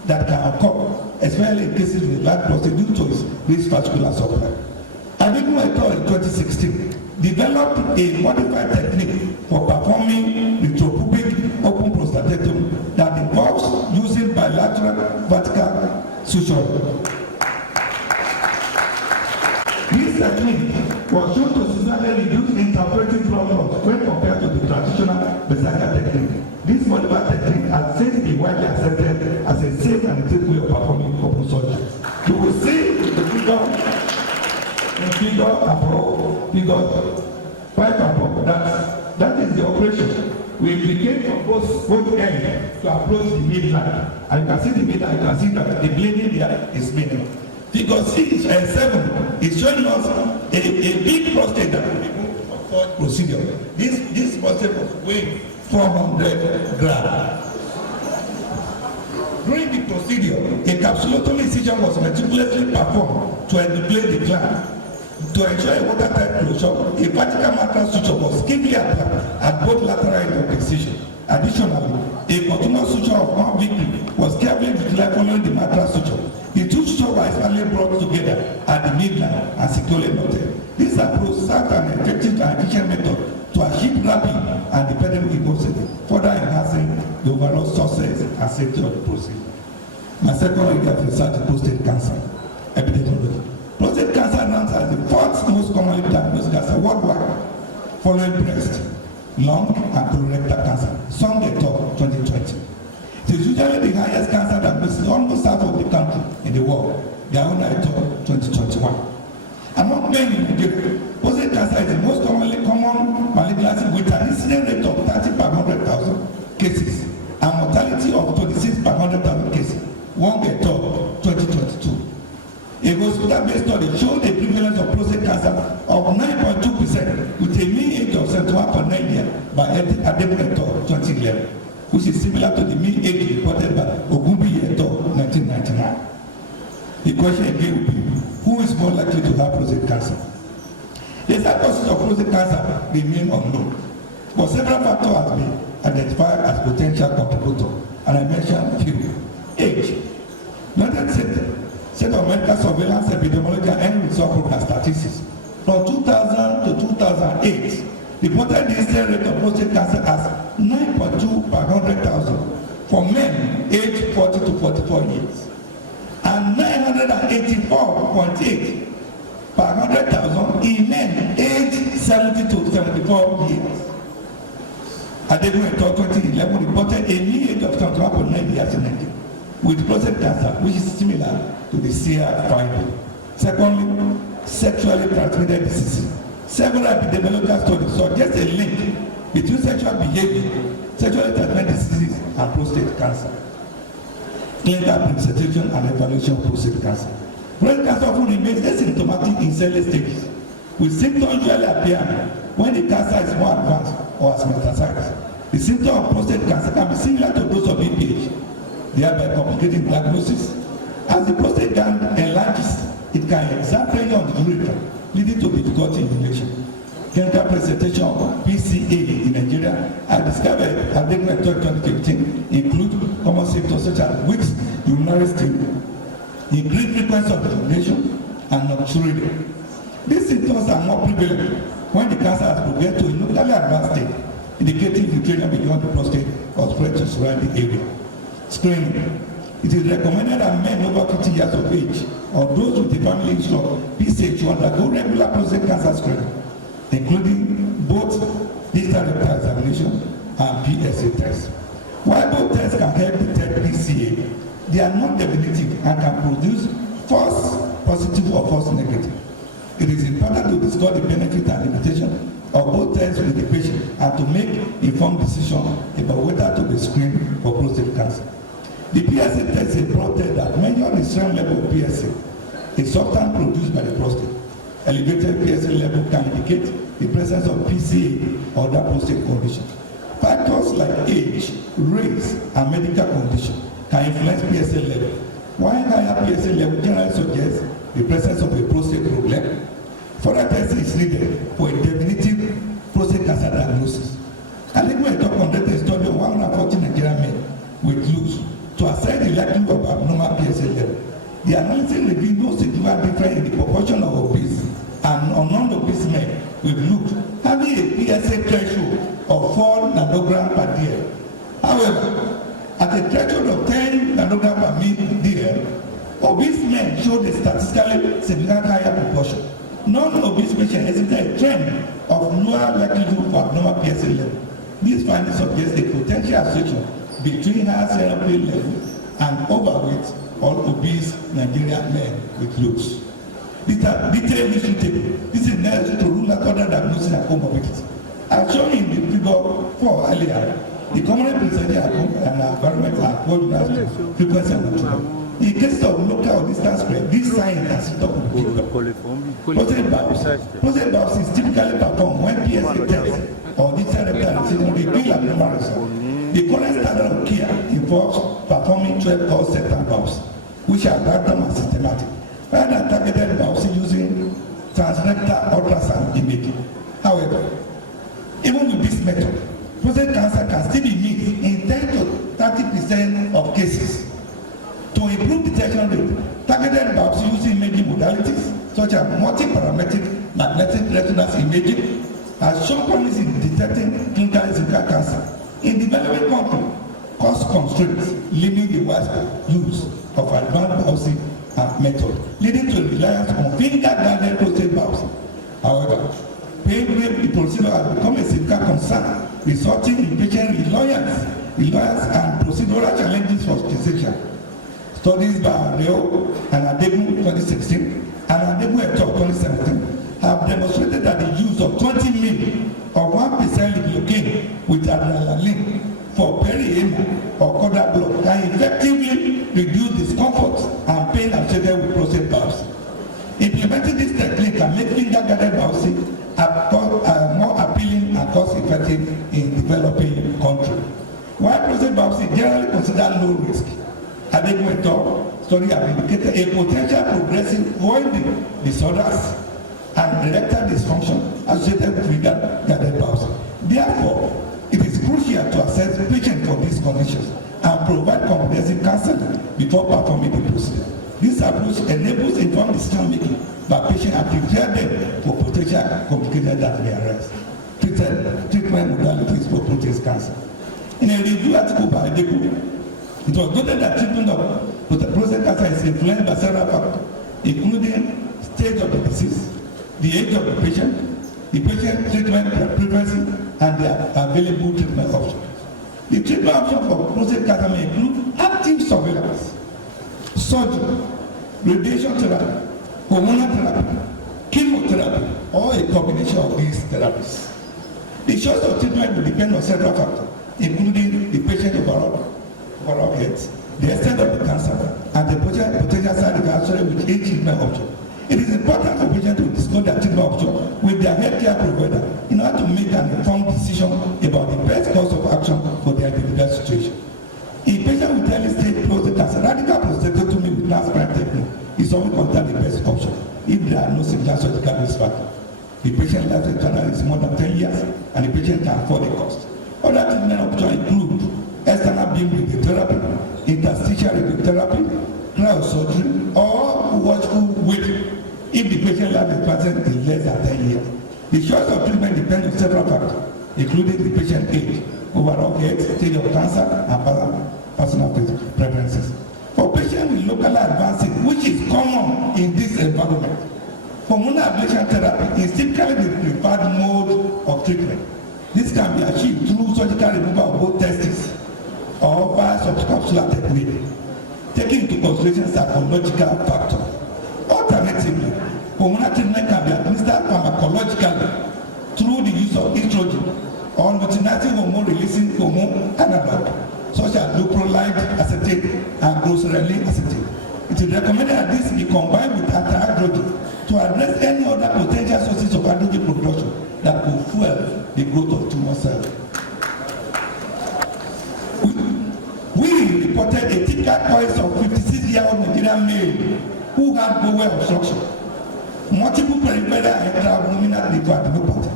that can occur, especially in cases with large prostate due to its rich vascular supply. Adegun et al. In 2016 developed a modified technique for performing retropubic open prostatectomy that involves using bilateral vertical suture. This technique was shown to significantly reduce intraoperative blood loss when compared to the traditional Berserker technique. This modified technique has since been widely accepted as a safe and effective way of performing open figure above, figure 5 above. That is the operation. We begin from both ends to approach the midline. And you can see the midline, you can see that the bleeding there is minimal. Figure 7 is showing us a big prostate that will be moved for such procedure. This prostate was weighing 400 grams. During the procedure, a capsulotomy incision was meticulously performed to endoplate the gland. To ensure a watertight closure, a vertical mattress suture was skillfully applied at both lateral ends of the incision. Additionally, a continuous suture of one victory was carefully utilized following the mattress suture. The two sutures were finally brought together at the midline and securely knotted. This approach served an effective and efficient method to achieve rapid and dependable equality, further enhancing the overall success and safety of the procedure. My second area of research is prostate cancer epidemiology. Prostate cancer ranks as the fourth most commonly diagnosed cancer worldwide, following breast, lung, and colorectal cancer, some get top 2020. It is usually the highest cancer diagnosis almost half of the country in the world. They are only at top 2021. Among men in Nigeria, prostate cancer is the most commonly common malignancy with an incidence rate of 30 per 100,000 cases and mortality of 26 per 100,000 cases. One get top 2022. A hospital-based study showed a prevalence of prostate cancer of 9.2% with a mean age of 71.9 years by Adebun et al. 2011, which is similar to the mean age reported by Ogunbiyi et al. 1999. The question again will be, who is more likely to have prostate cancer? The exact causes of prostate cancer remain unknown, but several factors have been identified as potential contributors, and I mentioned few. Age. United States of Medical Surveillance Epidemiology and End Result Program Statistics from 2000 to 2008 reported the incidence rate of prostate cancer as 9.2 per 100,000 for men aged 40 to 44 years and 984.8 per 100,000 in men aged 70 to 74 years. Adebun et al. 2011 reported a mean age of 71.9 years in Nigeria with prostate cancer, which is similar to the CR finding. Secondly, sexually transmitted diseases. Several epidemiological studies suggest a link between sexual behavior, sexually transmitted diseases, and prostate cancer. Clinical presentation and evaluation of prostate cancer. Prostate cancer often remains asymptomatic in early stages, with symptoms usually appear when the cancer is more advanced or has metastasized. The symptoms of prostate cancer can be similar to those of BPH, thereby complicating diagnosis. As the prostate gland enlarges, it can exert pressure on the urethra, leading to difficulty in ejaculation. Clinical presentation of PCA in Nigeria, as discovered at Adebun et al. 2015, include common symptoms such as weak urinary stream, increased frequency of ejaculation, and nocturia. These symptoms are more prevalent when the cancer has progressed to a locally advanced state, indicating filtration beyond the prostate or spread to surrounding area. Screening. It is recommended that men over 50 years of age or those with a family history of PCH undergo regular prostate cancer screening, including both distal rectal examination and PSA tests. While both tests can help detect PCA, they are not definitive and can produce false positive or false negative. It is important to discuss the benefit and limitation of both tests with the patient and to make informed decisions about whether to be screened for prostate cancer. The PSA test is a broad test that measures the strength level of PSA, a substance produced by the prostate. Elevated PSA level can indicate the presence of PCA or other prostate conditions. Factors like age, race, and medical condition can influence PSA level. While higher PSA level generally suggests the presence of a prostate problem, further testing is needed for a definitive prostate cancer diagnosis. Adebun et al. Conducted a study of 140 Nigerian men with lupus to assess the likelihood of abnormal PSA level. The analysis revealed no significant difference in the proportion of obese and non-obese men with lupus having a PSA threshold of 4 nanograms per dl. However, at a threshold of 10 nanograms per dl, obese men showed a statistically significant higher proportion. Non-obese patients exhibited a trend of lower likelihood for abnormal PSA level. These findings suggest a potential association between higher serum level and overweight or obese Nigerian men with lupus. These are detailed history table. This is necessary to rule out other diagnosis and comorbidities. As shown in the figure 4 earlier, the commonly presented and environment are coordinated frequency and control. In case of local or distant spread, this sign has stopped with prostate biopsy is typically performed when PSA test or distant rectal incision reveal abnormal result. The current standard of care involves performing 12 core septal biopsy, which are random and systematic, rather than targeted biopsy using transrectal ultrasound imaging. However, even with this method, prostate cancer can still be missed in 10 to 30% of cases. To improve detection rate, targeted biopsy using imaging modalities such as multi-parametric magnetic resonance imaging has shown promise in detecting clinical cervical cancer. In developing countries, cost constraints limit the widespread use of advanced biopsy method, leading to reliance on finger-guided prostate biopsy. However, pain-grade the procedure has become a significant concern, resulting in patient reliance and procedural challenges for physicians. Studies by Areo and Adegu 2016 and Adegu et al. 2017 have demonstrated that the use of 20 ml or 1% lidocaine with adrenaline for perianal or caudal block can effectively reduce discomfort and pain associated with prostate biopsy. Implementing this technique can make finger-guided biopsy more appealing and cost-effective in developing countries. While prostate biopsy generally considered low risk, Adegu et al. Study have indicated a potential progressive voiding disorders and erectile dysfunction associated with finger-guided biopsy. Therefore, it is crucial to assess patients for these conditions and provide comprehensive counseling before performing the procedure. This approach enables informed decision making by patients and prepare them for potential complications that may arise. Treatment modalities for prostate cancer. In a review article by Adegu, it was noted that treatment of prostate cancer is influenced by several factors, including stage of the disease, the age of the patient treatment preferences, and the available treatment options. The treatment option for prostate cancer may include active surveillance, surgery, radiation therapy, hormonal therapy, chemotherapy, or a combination of these therapies. The choice of treatment will depend on several factors, including the patient's overall health, the extent of the cancer, and the potential side effects associated with each treatment option. It is important for patients to discuss their treatment option with their healthcare provider in order to make an informed decision about the best course of action for their individual situation. In patients with early stage prostate cancer, radical prostatectomy with transplant technique is often considered the best option if there are no significant surgical risk factors. The patient life expectancy is more than 10 years, and the patient can afford the cost. Other treatment options include external beam radiotherapy, interstitial radiotherapy, cryosurgery, or watchful waiting if the patient life expectancy is less than 10 years. The choice of treatment depends on several factors, including the patient age, overall health, stage of cancer, and personal preferences. For patients with local advances, which is common in this environment, hormonal ablation therapy is typically the preferred mode of treatment. This can be achieved through surgical removal of both testes or via subcapsular technique, taking into consideration psychological factors. Alternatively, hormonal treatment can be administered pharmacologically through the use of estrogen or luteinizing hormone-releasing hormone analog, such as leuprolide acetate and groserelin acetate. It is recommended that this be combined with anti-androgen to address any other potential sources of androgen production that could fuel the growth of tumor cells. We reported a typical case of 56-year-old Nigerian male who had bowel obstruction, multiple peripheral and intra-abdominal lymphadenopathy.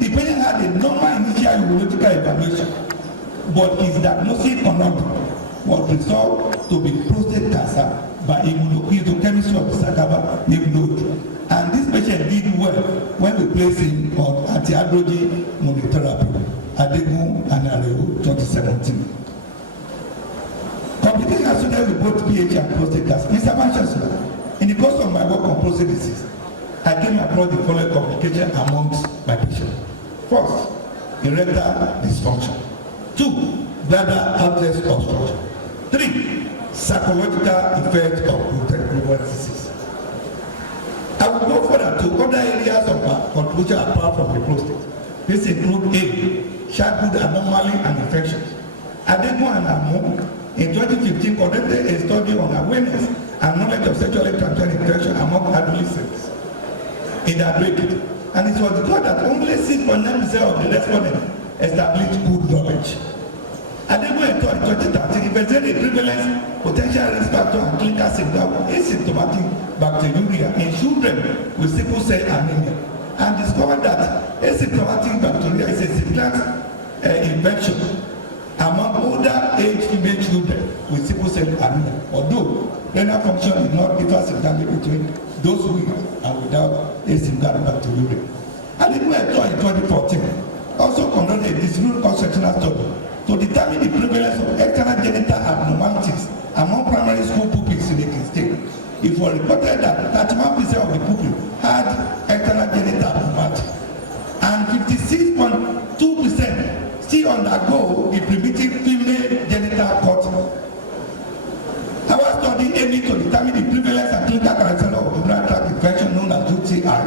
The patient had a normal initial urological evaluation, but his diagnosis conundrum was resolved to be prostate cancer by immunohistochemistry of the Sakaba lymph node. And this patient did well when we placed him on anti-androgen monotherapy, Adegu and Areo 2017. Complications associated with both PH and prostate cancer. Mr. Manchester, in the course of my work on prostate disease, I came across the following complications amongst my patients. First, erectile dysfunction. 2, bladder outlet obstruction. 3, psychological effect of prostate disease. I will go further to other areas of contribution apart from the prostate. This include AIDS, childhood anomaly and infections. Adegun and Amo in 2015 conducted a study on awareness and knowledge of sexually transmitted infection among adolescents in the Advocate. And it was discovered that only 6.9% of the respondents established good knowledge. Adegun in 2013 investigated the prevalence, potential risk factor, and clinical signal of asymptomatic bacteriuria in children with sickle cell anemia, and discovered that asymptomatic bacteria is a significant infection among older age female children with sickle cell anemia, although renal function is not differ significantly between those with and without asymptomatic bacteriuria. Adegun in 2014 also conducted a distributed cross-sectional study to determine the prevalence of external genital abnormalities among primary school pupils in the state. It was reported that 31% of the pupils had external genital abnormalities, and 56.2% still undergo the primitive female genital cutting. Our study aiming to determine the prevalence and clinical characteristics of urinary tract infection known as UTI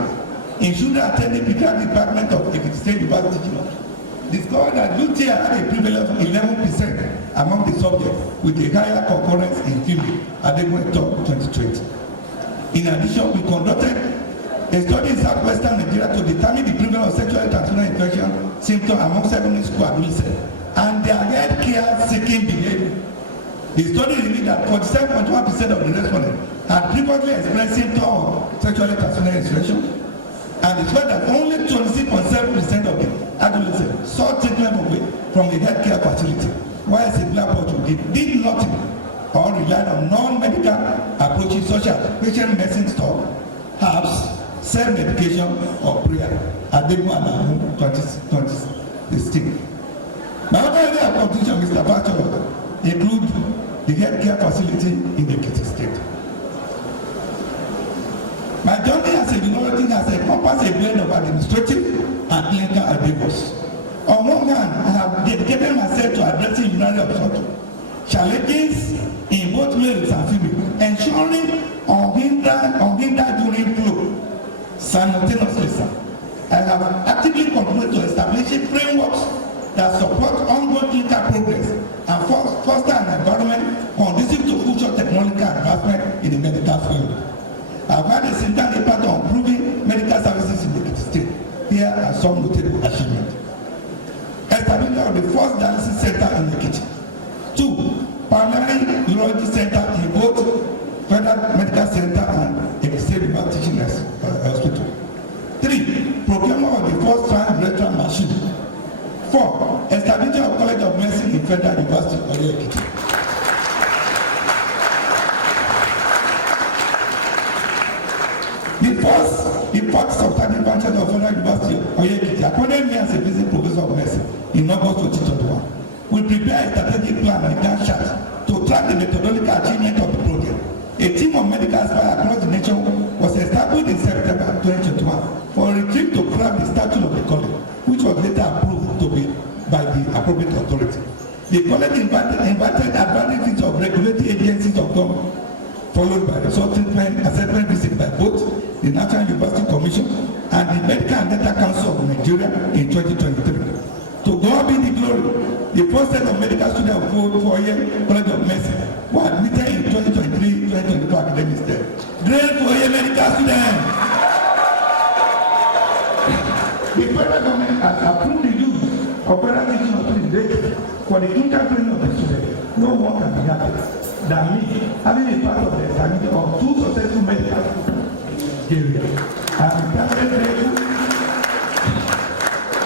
in children attending pediatric department of Ekiti State University discovered that UTI had a prevalence of 11% among the subjects, with a higher concurrence in female Adegun 2020. In addition, we conducted a study in southwestern Nigeria to determine the prevalence of sexually transmitted infection symptoms among secondary school adolescents and their health care seeking behavior. The study revealed that 47.1% of the respondents had previously experienced symptoms of sexually transmitted infection, and it showed that only 26.7% of the adolescents sought treatment from a healthcare facility, while a similar portion did nothing or relied on non-medical approaches such as patient medicine stop, herbs, self-medication, or prayer. Adegun and Amo 2016. My other area of contribution, Mr. Bachelor, include the healthcare facility in the Ekiti State. My journey as a university has encompassed a blend of administrative and clinical endeavors. On one hand, I have dedicated myself to addressing urinary obstruction, challenges in both males and females, ensuring unhindered urine flow simultaneously. I have actively contributed to establishing frameworks that support ongoing clinical progress and foster an environment conducive to future technological advancement in the medical field. I've had a significant impact on improving medical services in the state. Here are some notable achievements. Establishment of the first dialysis center in Ekiti. 2. Primary urology center in both Federal Medical Center and Ekiti State University Teaching Hospital. 3. Procurement of the first transrectal machine. 4. Establishment of College of Medicine in Federal University of Ekiti. The first substantive branch of Federal University of Ekiti appointed me as a visiting professor of medicine in August 2021. We prepared a strategic plan and a Gantt chart to track the methodological achievement of the project. A team of medical experts across the nation was established in September 2021 for a retreat to craft the statute of the college, which was later approved by the appropriate authority. The college invited advantages of regulatory agencies of government, followed by subsequent assessment visit by both the National University Commission and the Medical and Dental Council of Nigeria in 2023. To God be the glory, the first set of medical students of 4-year College of Medicine were admitted in 2023-2024 academic year. Great 4-year medical students! The federal government has approved the use of federal teaching authority for the clinical training of the students. No one can be happier than me having a part of the establishment of 2 successful medical schools in Nigeria.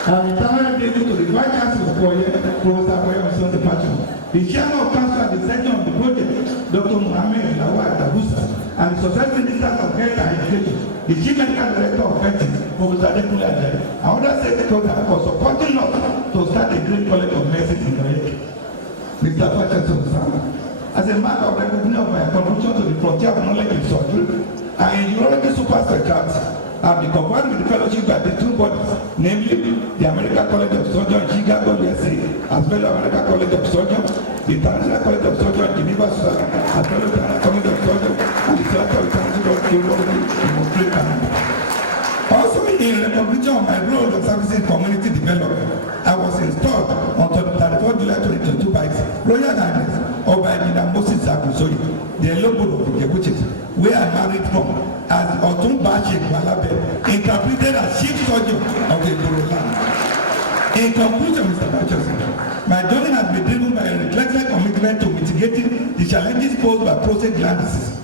I'm entirely grateful to the Vice Chancellor for Professor Boyamuson Department, the Chairman of Council at the Center of the project, Dr. Mohammed Lawal Dabusa, and the Society Minister of Health and Education, the Chief Medical Director of Ethics, Professor Adekunle Ajayi, and other stakeholders for supporting us to start a great college of medicine in Ekiti. Mr. Vice Chancellor, as a mark of recognition of my contribution to the frontier of knowledge in surgery and in urology super specialty, have been conferred with the fellowship by the two bodies, namely the American College of Surgeons in Chicago, USA, as well as American College of Surgeons, the International College of Surgeons in Geneva, Switzerland, as well as the International College of Surgeons and the Society of International Chirurgy in Montreal, Canada. Also, in recognition of my role of servicing community development, I was installed on 34 July 2022 by His Royal Highness Oba Emina Moses Agusoyi, the Elobo of Ijebuchi, where I married from, as Otun Bashi Walabe, interpreted as chief surgeon of the Igbo land. In conclusion, Mr. Bachos, my journey has been driven by a relentless commitment to mitigating the challenges posed by prostate gland disease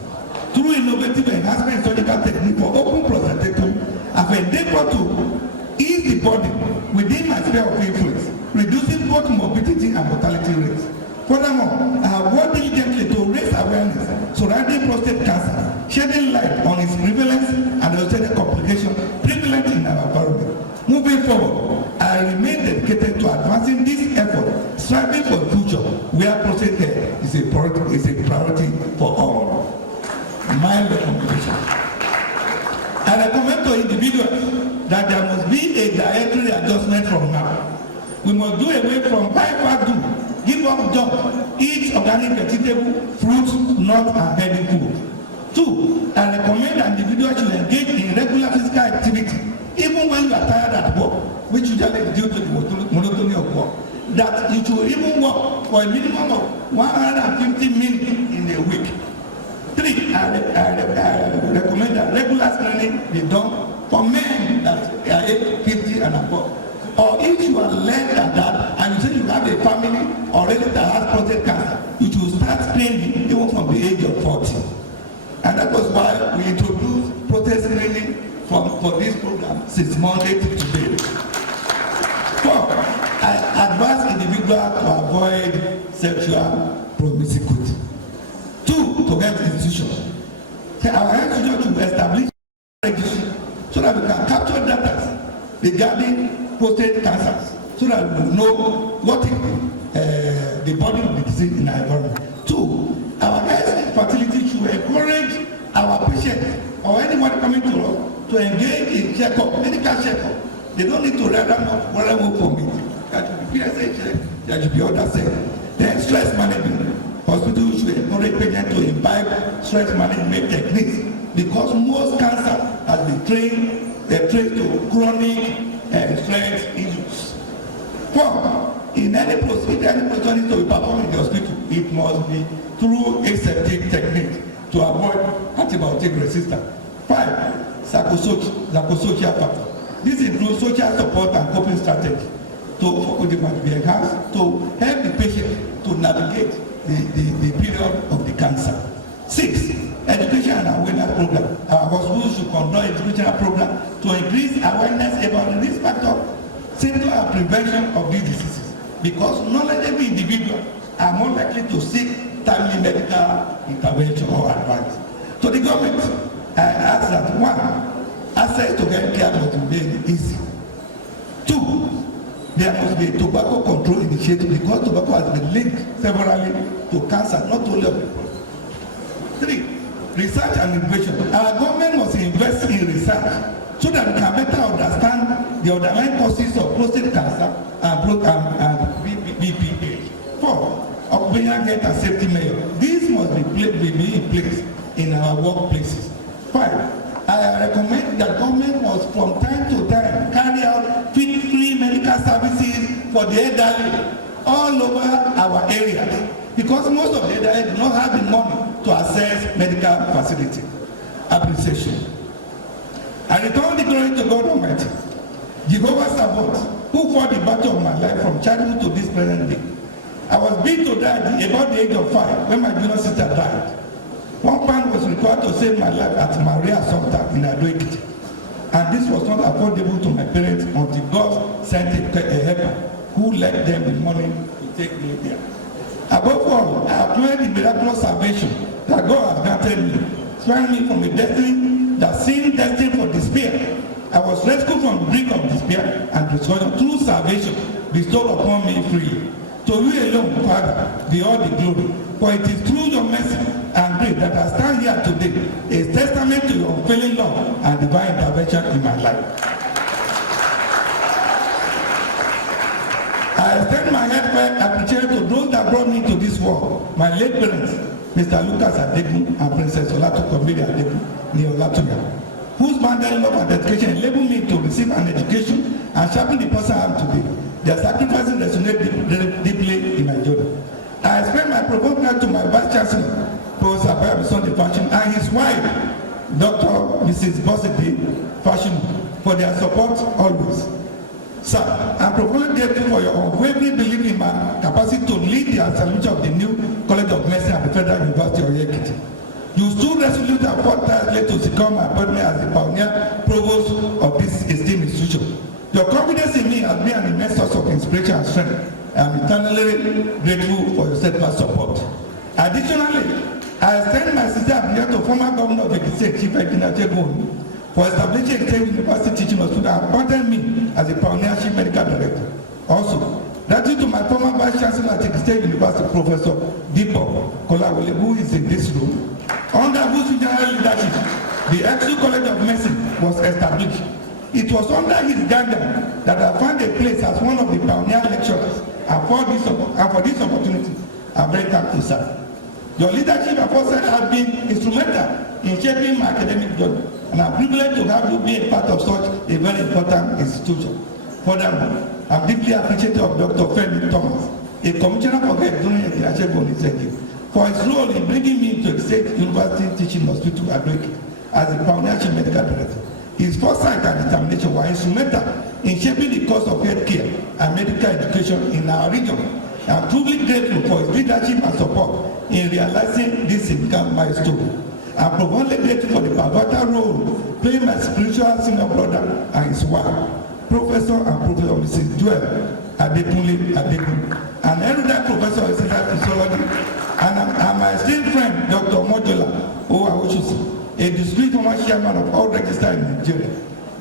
through innovative enhancement in surgical technique for open prostatectomy. I've endeavored to ease the body within my sphere of influence, reducing both morbidity and mortality rates. Furthermore, I have worked diligently to raise awareness surrounding prostate cancer, shedding light on its prevalence and associated complications prevalent in our environment. Moving forward, I remain dedicated to advancing this effort, striving for a future where prostate care is a priority for all. My recommendation. I recommend to individuals that there must be a dietary adjustment from now. We must do away from high-fat food, give up junk, eat organic vegetable, fruits, nuts, and healthy food. 2, I recommend that individuals should engage in regular physical activity, even when you are tired at work, which usually is due to the monotony of work. That you should even work for a minimum of 150 minutes in a week. 3, I recommend that regular screening be done for men that are age 50 and above. Or if you are less than that and you say you have a family already that has prostate cancer, you should start screening even from the age of 40. And that was why we introduced prostate screening for this program since Monday to today. 4, I advise individuals to avoid sexual promiscuity. 2, to get institutions. Our institution should establish a registry so that we can capture data regarding prostate cancers, so that we know what is the body of the disease in our environment. 2, our health facility should encourage our patients or anyone coming to us to engage in checkup, medical checkup. They don't need to write them up whatever for me. That should be PSA check, that should be other check. Then stress management. Hospitals should encourage patients to imbibe stress management techniques because most cancer has been traced to chronic stress issues. 4, in any procedure needs to be performed in the hospital, it must be through aseptic technique to avoid antibiotic resistance. 5, psychosocial factor. This includes social support and coping strategy to be enhanced to help the patient to navigate the period of the cancer. 6, education and awareness program. Our hospitals should conduct educational program to increase awareness about the risk factor, symptom and prevention of these diseases. Because knowledgeable individuals are more likely to seek timely medical intervention or advice. To the government, I ask that 1, access to health care must be made easy. 2, there must be a tobacco control initiative because tobacco has been linked severally to cancer, not only of the prostate. 3, research and innovation. Our government must invest in research so that we can better understand the underlying causes of prostate cancer and BPH. 4, occupational health and safety measures. These must be in place in our workplaces. 5, I recommend that government must from time to time carry out free medical services for the elderly all over our areas because most of the elderly do not have the money to access medical facility. Appreciation. I return the glory to God Almighty, Jehovah Sabaoth, who fought the battle of my life from childhood to this present day. I was being to die about the age of 5 when my junior sister died. One pound was required to save my life at Maria Assumpta in Ado-Ekiti. And this was not affordable to my parents until God sent a helper who lent them the money to take me there. Above all, I applied the miraculous salvation that God has granted me, sparing me from a destiny that seemed destined for despair. I was rescued from the brink of despair and restored through salvation bestowed upon me freely. To you alone, Father, be all the glory, for it is through your mercy and grace that I stand here today is testament to your unfailing love and divine intervention in my life. I extend my heartfelt appreciation to those that brought me to this world, my late parents, Mr. Lucas Adegun and Princess Olatukomiri Adegun ní Olatuya, whose boundless love and dedication enabled me to receive an education and sharpen the person I am today. Their sacrifices resonate deeply in my journey. I extend my profound thanks to my Vice Chancellor, Professor Abayomi Fashion, and his wife, Dr. Mrs. Bosidi Fashion, for their support always. Sir, I am profoundly grateful for your unwavering belief in my capacity to lead the establishment of the new College of Medicine at the Federal University of Ekiti. You stood resolute and fought tirelessly to secure my appointment as the pioneer provost of this esteemed institution. Your confidence in me has been an immense source of inspiration and strength. I am eternally grateful for your steadfast support. Additionally, I extend my sincere appreciation to former Governor of Ekiti State, Chief Engineer Chegun, for establishing a state university teaching hospital and appointing me as a pioneer chief medical director. Also, gratitude to my former Vice Chancellor at Ekiti State University, Professor Dipo Kolawole, who is in this room, under whose general leadership, the Exu College of Medicine was established. It was under his guidance that I found a place as one of the pioneer lecturers, and for this opportunity, I'm very thankful, sir. Your leadership and foresight have been instrumental in shaping my academic journey, and I'm privileged to have you be a part of such a very important institution. Furthermore, I'm deeply appreciative of Dr. Femi Thomas, a commissioner for health during the for his role in bringing me to a state university teaching hospital at Ekiti as a pioneer chief medical director. His foresight and determination were instrumental in shaping the course of healthcare and medical education in our region. I am truly grateful for his leadership and support in realizing this significant milestone. I am profoundly grateful for the pivotal role played by spiritual senior brother and his wife, Professor and Professor Mrs. Joel Adekunle Adegun, an erudite professor of exercise physiology, and my esteemed friend, Dr. Mojola Owaochusi, a discreet former chairman of all registered in Nigeria.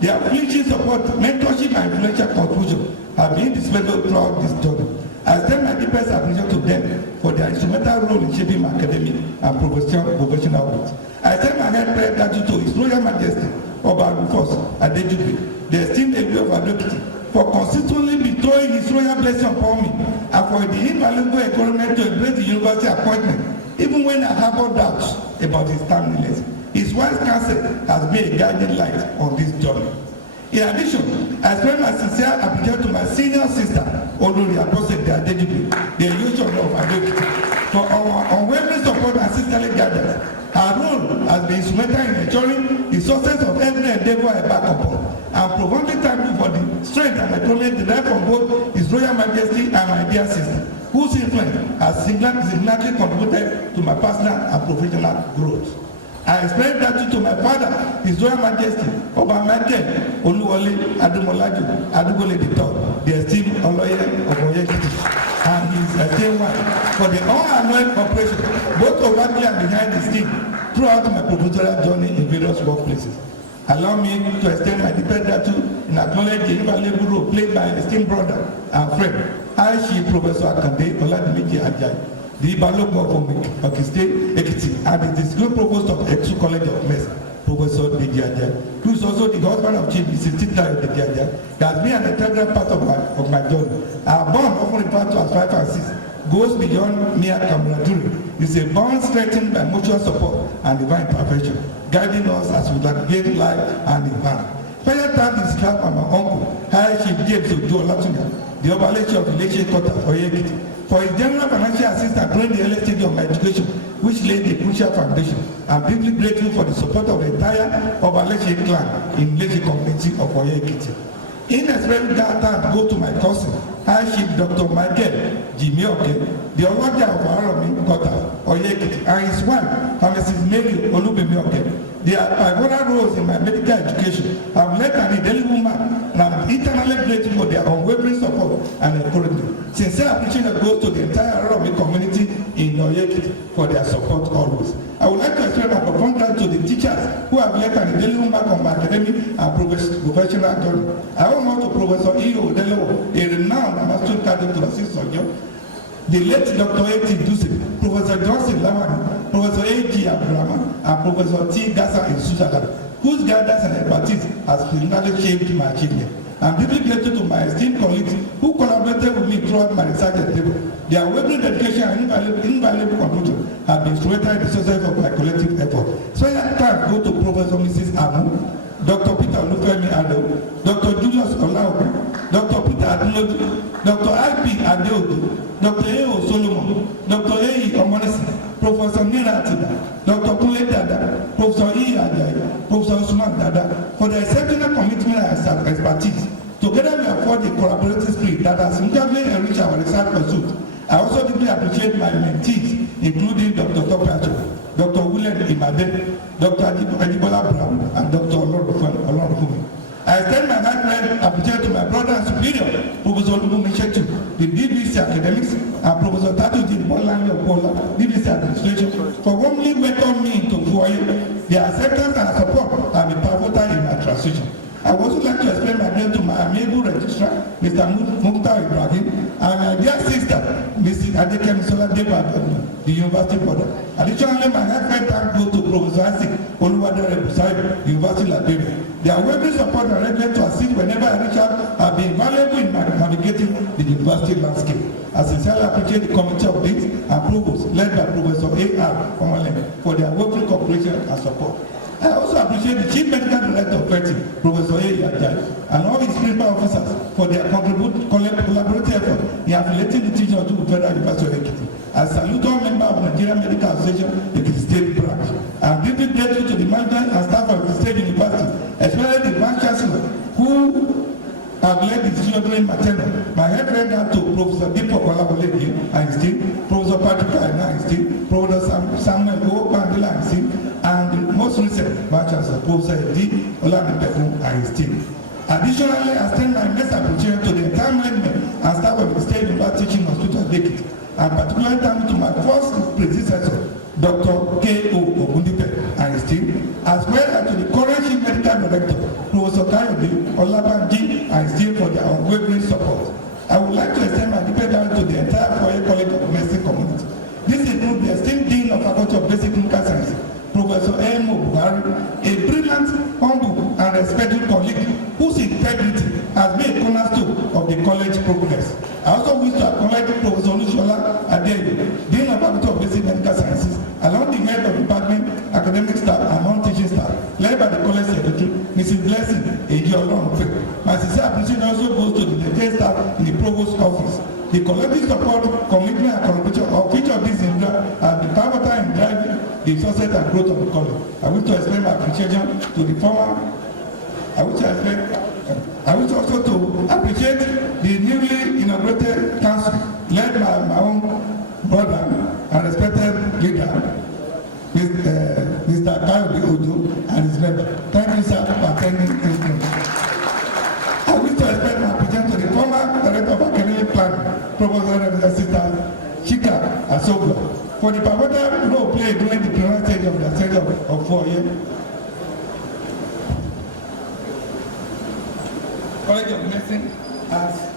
Their flinching support, mentorship, and influential contribution have been indispensable throughout this journey. I extend my deepest appreciation to them for their instrumental role in shaping my academic and professional growth. I extend my heartfelt gratitude to His Royal Majesty Oba Rufus Adejubi, the esteemed Ewuye of Ado-Ekiti, for consistently bestowing His royal blessing upon me and for the invaluable encouragement to embrace the university appointment, even when I harbored doubts about his timeliness. His wise counsel has been a guiding light on this journey. In addition, I express my sincere appreciation to my senior sister, Olori Abosede Adejubi, the Olusola of Ado-Ekiti, for our unwavering support and sisterly guidance. Her role has been instrumental in ensuring the success of every endeavor I back upon. I am profoundly thankful for the strength and encouragement derived from both His Royal Majesty and my dear sister, whose influence has significantly contributed to my personal and professional growth. I express gratitude to my father, His Royal Majesty, Oba Michael Oluwole Adumolaju Adugole III, the esteemed Oloye of Oye-Ekiti, and his esteemed wife, for the unannoyed cooperation, both overtly and behind the scene, throughout my professional journey in various workplaces. Allow me to extend my deepest gratitude in acknowledging the invaluable role played by my esteemed brother and friend, High Chief Professor Akande Oladimiji Ajayi, the Balogun of Ekiti, and the distinguished provost of Exu College of Medicine, Professor Deji Ajayi, who is also the husband of Chief Mrs. Tita Deji Ajayi, has been an integral part of my journey. Our bond, often referred to as 5 and 6, goes beyond mere camaraderie. It's a bond strengthened by mutual support and divine perfection, guiding us as we navigate life and in hand. Special thanks is clapped by my uncle, High Chief James Ojo Olatunya, the Obaleche of Ileshe Quarter for Ekiti, for his general financial assistance during the early stage of my education, which laid a crucial foundation. I'm deeply grateful for the support of the entire Obaleche clan in Ileshe community of Oye-Ekiti. Inexpressible thanks go to my cousin, High Chief Dr. Michael Jimioke, the Oloja of Aromi Quarter, Oye-Ekiti, and his wife, Mrs. Mary Olubimioke. Their pivotal roles in my medical education have led an indelible mark, and I'm eternally grateful for their unwavering support and encouragement. Sincere appreciation goes to the entire Aromi community in Oye-Ekiti for their support always. I would like to extend my profound thanks to the teachers who have left an indelible mark on my academic and professional journey. I owe more to Professor E.O. Delewo, a renowned master candidate to assist Sojo, the late Dr. A.T. Duse, Professor Johnson Lawan, Professor A.G. Abdulrahman, and Professor T. Gasa in Switzerland, whose guidance and expertise has really shaped my achievement. I'm deeply grateful to my esteemed colleagues who collaborated with me throughout my research endeavor. Their unwavering dedication and invaluable contribution have been instrumental in the success of my collective effort. Special thanks go to Professor Mrs. Amu, Dr. Peter Olufemi Ado, Dr. Julius Olaogun, Dr. Peter Adeloju, Dr. I.P. Adeodu, Dr. A.O. Solomon, Dr. A.E. Omonisi, Professor Nira Atiba, Dr. Kule Dada, Professor E. Ajayi, Professor Usman Dada, for their exceptional commitment and expertise. Together we have forged a collaborative spirit that has significantly enriched our research pursuit. I also deeply appreciate my mentees, including Dr. Topacho, Dr. William Imade, Dr. Ajibola Brown, and Dr. Olorufumi. I extend my heartfelt appreciation to my brother and superior, Professor Olufumi Shetu, the DBC Academics, and Professor Tatuji Bolani Opola, DBC Administration, for warmly welcoming me into FUOYE. Their acceptance and support have been pivotal in my transition. I would also like to explain my name to my amiable registrar, Mr. Mukhtar Ibrahim, and my dear sister, Mrs. Adekemi Soladeba, the University Board. Additionally, my heartfelt thanks go to Professor Isaac Oluwadere Busai, University Liberia. Their unwavering support and readiness to assist whenever I reach out have been valuable in navigating the university landscape. I sincerely appreciate the committee of deans and provost led by Professor A.R. Omalem for their working cooperation and support. I also appreciate the Chief Medical Director of FETI, Professor A. Ajayi, and all his principal officers for their collaborative effort in affiliating the teaching of the Federal University of Ekiti. I salute all members of the Nigerian Medical Association, Ekiti State Branch. I am deeply grateful to the management and staff of the State University, especially the Vice Chancellor, who have led the decision during my tenure. My head read out to Professor Dipo Kolawole and his team, Professor Patrick Aina and his team, Professor Samuel O. Pandela and his team, and the most recent Vice Chancellor, Professor D. Olanipeku and his team. Additionally, I extend my next appreciation to the entire management and staff of the State University Teaching Hospital of Ekiti, and particularly thank to my first predecessor, Dr. K.O. Ogundipe and his team, as well as to the current Chief Medical Director, Professor Kayode Olabanji and his team for their unwavering support. I would like to extend my deepest thanks to the entire FUOYE College of Medicine community. This includes the esteemed Dean of Faculty of Basic Clinical Sciences, Professor M.O. Buhari, a brilliant, humble, and respected colleague whose integrity has been a cornerstone of the college progress. I also wish to acknowledge Professor Olusola Adeyi, Dean of Faculty of Basic Medical Sciences, along the head of department, academic staff, and non-teaching staff, led by the college secretary, Mrs. Blessing Eji Olorunpe. My sincere appreciation also goes to the dedicated staff in the provost's office. The collective support, commitment, and collaboration of each of these individuals has been pivotal in driving the success and growth of the college. I wish to explain my appreciation to the former. I wish also to appreciate the newly inaugurated council led by my own brother and respected leader, Mr. Kayode Ojo and his member. Thank you, sir, for attending this meeting. I wish to express my appreciation to the former director of academic planning, Professor Assistant Chika Asobla, for the pivotal role played during the preliminary stage of the study of 4 years. College of Medicine has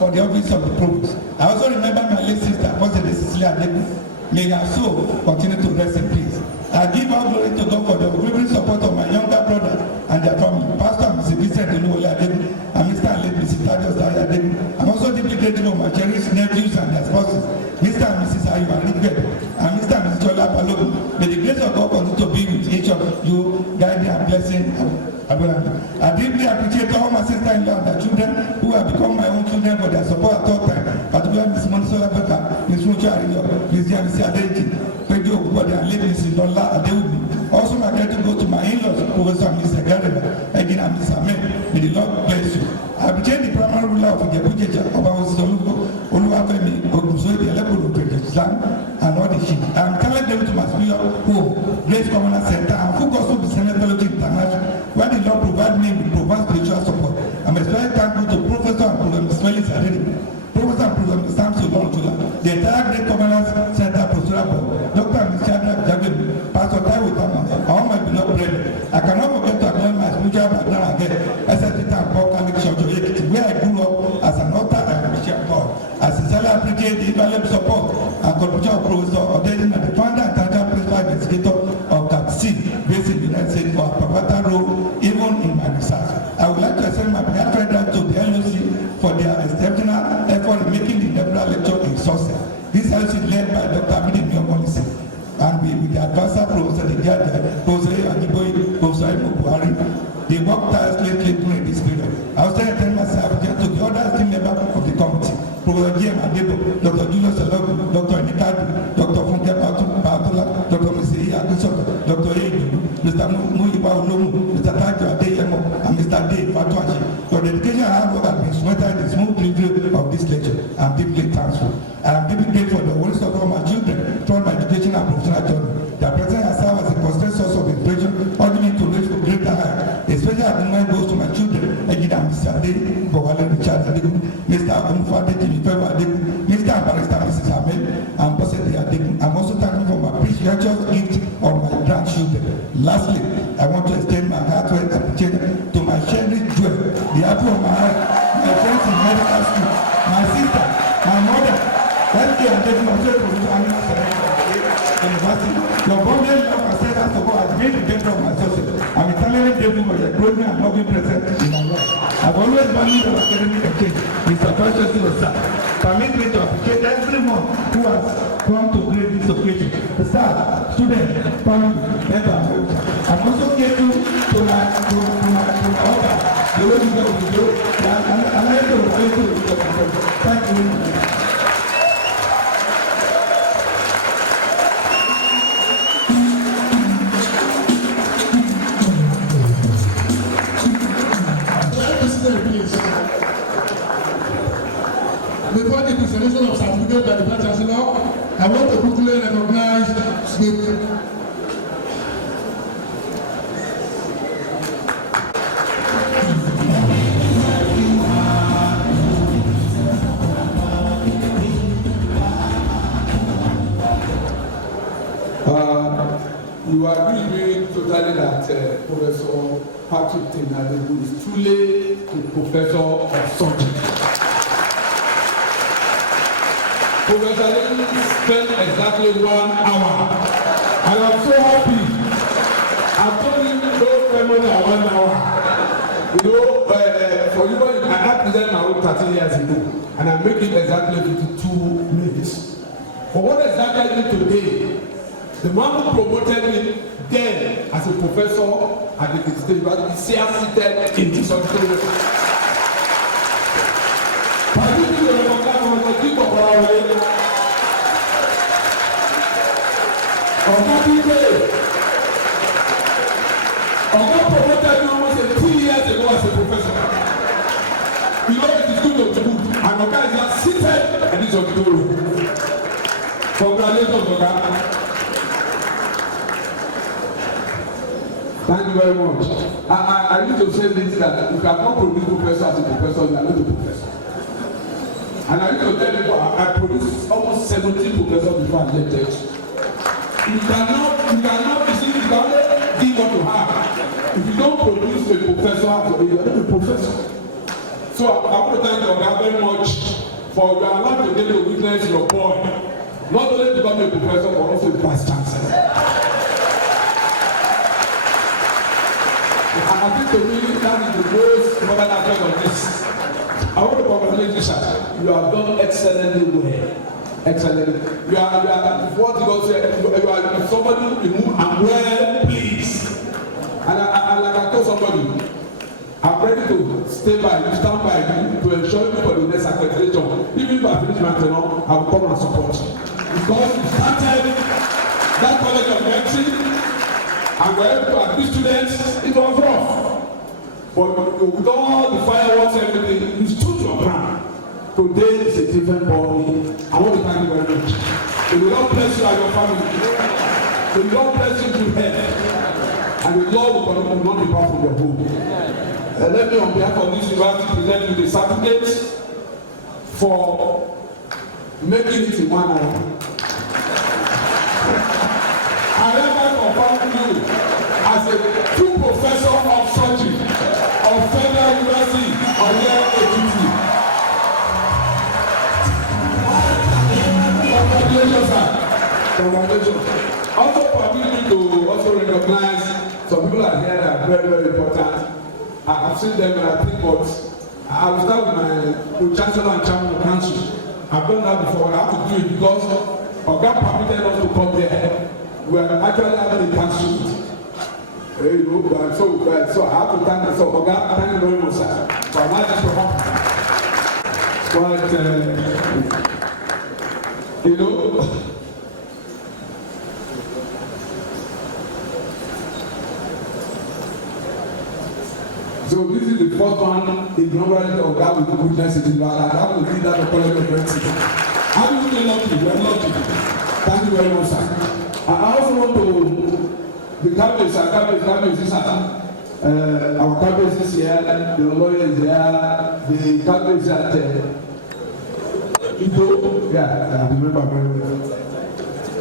for the office of the provost. I also remember my late sister, President Cecilia Adebu. May her soul continue to rest in peace. I give all glory to God for the unwavering support of my younger brothers and their family, Pastor and Mrs. Vincent Oluwole Adebu, and Mr. and late Mrs. Thaddeus Dayo Adebu. I'm also deeply grateful for my cherished nephews and their spouses, Mr. and Mrs. Ayu Arigbe, and Mr. and Mrs. Chola Balogun. May the grace of God continue to be with each of you, guiding and blessing. I deeply appreciate all my sister-in-law and their children who have become my own children for their support at all times, particularly Ms. Monisola Beka, Ms. Mucho Ariyo, Ms. Janisi Adeji, Pedro Ogbode, and late Mrs. Lola Adewubi. Also, my gratitude goes to my in-laws, Professor and Mr. Gareba, again, and Mr. Ahmed. May the Lord bless you. I appreciate the primary ruler of Ijebu-Jeja, Oba Oluwafemi Ogunsoye, the Elekodo Islam, and all the chiefs. I am telling them to my superior home, Grace Commonwealth Center, and full gospel of Senegalology International, where the Lord provide me with profound spiritual support. I'm especially thankful to Professor and Professor Felix Adedi, Professor and Professor Samson Olotula, the entire Great Commonwealth Center Pastoral Board, Dr. and Mr. Shadrach Jagbe, Pastor Taiwo Thomas, all my beloved brethren. I cannot forget to acknowledge my spiritual background again, SST and Paul Catholic Church of Ekiti, where Jose Ajiboye, Professor Imo Buhari. They worked tirelessly during this period. I was telling myself, to the other team member of the committee, Professor J.M. Adebo, Dr. Julius Alogu, Dr. Nikadu, Dr. Funke Patola, Dr. Mr. Agusoto, Dr. Edu, Mr. Muyiwa Olomu, Mr. Tajo Adeyemo, and Mr. Dave Fatuachi. Your dedication and hard work has been sweated in the smooth delivery of this lecture. I am deeply thankful. I am deeply grateful for the whole support of my children throughout my education and professional journey. Their presence has served as a constant source of inspiration, urging me to reach for greater heights. Especially admiration goes to my children, Ejida Mr. Ade, Bowale Richard Adeku, Mr. Onufade Timifewa Adeku, Mr. and Barrister Mrs. Ahmed, and Bosede Adeku. I'm also thankful for my precious gift of my grandchildren. Lastly, I want to extend my heartfelt appreciation to my cherished jewel, the apple of my eye, my friends in medical school, my sister, my mother, that day I'm taking myself to the Annual University. Your bonded love and steadfast support has made the better of my success. I'm eternally grateful for your growing and loving presence in my life. I've always valued our academic exchange. Mr. Francis Sir, permit me to appreciate everyone who has come to grace this occasion. The staff, students, family, member, and members. I'm also grateful to my order, the way you go to do, and I like to relate to the thank you very much. Before the presentation of certificate by the Vice Chancellor, I want to quickly recognize the you agree totally that Professor Patrick Tenadebu is truly a professor of subject. Professor Tenadebu spent exactly 1 hour, and I'm so happy. I've told him no more than 1 hour. You know, for you, I presented my own 13 years ago, and I'm making exactly 52 minutes. For what exactly I did today, the one who promoted me then as a professor at the State University is here seated in this auditorium. Particularly the Professor King of Orawale, Oga promoted me almost 2 years ago as a professor. You know it is good to do, and Oga is here seated at this auditorium. Congratulations, Oga. Thank you very much. I need to say this, that you cannot produce professor as a professor, you are not a professor. And I need to tell you, I produced almost 17 professors before I left church. You cannot you can only give what you have. If you don't produce a professor, you are not a professor. So I want to thank you very much for you are allowed to get to witness your boy, not only become a professor, but also a vice chancellor. And I think to me that is the most important aspect of this. I want to congratulate you, sir. You have done excellently well. Excellently. You are what you go say. You are somebody who I'm well pleased. And like I told somebody, I'm ready to stay by you, stand by you to ensure you for the next accreditation. Even if I finish my tenure, I will come and support you. Because you started that college of medicine. And we're able to admit students, it was rough. But with all the fireworks and everything, you stood your ground. Today is a different body. I want to thank you very much. May the Lord bless you and your family. May the Lord bless you to health. And the Lord will not depart from your home. Let me, on behalf of this university, present you the certificate for making it in 1 hour. I never confirm you as a true professor of surgery of Federal University of Ekiti. Congratulations, sir. Congratulations. Also, permit me to also recognize some people are here that are very, very important. I've seen them and I think, but I will start with my Chancellor and Chairman of Council. I've done that before, and I have to do it because Oga permitted us to come here. We are actually having a council. So I have to thank myself. Okay, thank you very much, sir. For allowing this to happen. But so this is the first one inaugurated of that with goodness city. And that will be that of College of City. How do you feel lucky? We are lucky. Thank you very much, sir. I also want to the cabinet, sir. Cabinet is our cabinet is here. The lawyer is here. The cabinet is at Ido. Yeah, I remember very well.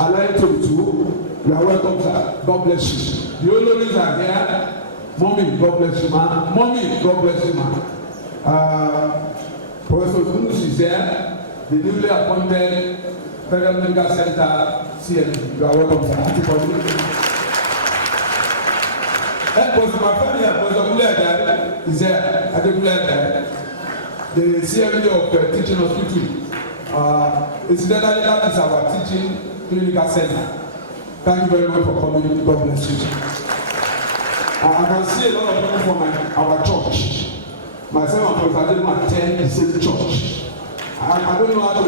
I like to too. You are welcome, sir. God bless you. The Oloris are here. Mommy, God bless you, man. Mommy, God bless you, man. Professor Kunus is there. The newly appointed Federal Medical Center CM. You are welcome, sir. Everybody. Professor Mafani and Professor Kuleda is there. The CMD of Teaching Hospital. Incidentally, that is our teaching clinical center. Thank you very much for coming. God bless you. I can see a lot of people from our church. Myself and Professor Ademo attend the same church. I don't know how to.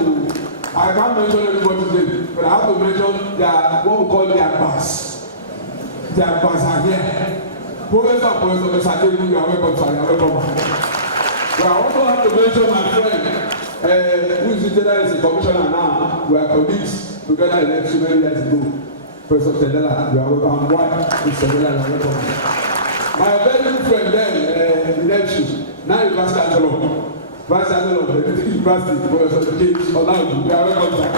I can't mention anybody's name, but I have to mention what we call their bars. Their bars are here. Professor Ademo, you are welcome, sir. You are welcome. But I also have to mention my friend, who is today as a commissioner now. We are colleagues together in next many years ago. Professor Tedela, you are welcome. Why? Mr. Tedela, you are welcome. My very good friend then, election, now is Vice Chancellor of the University, Professor James Olaoju, you are welcome, sir.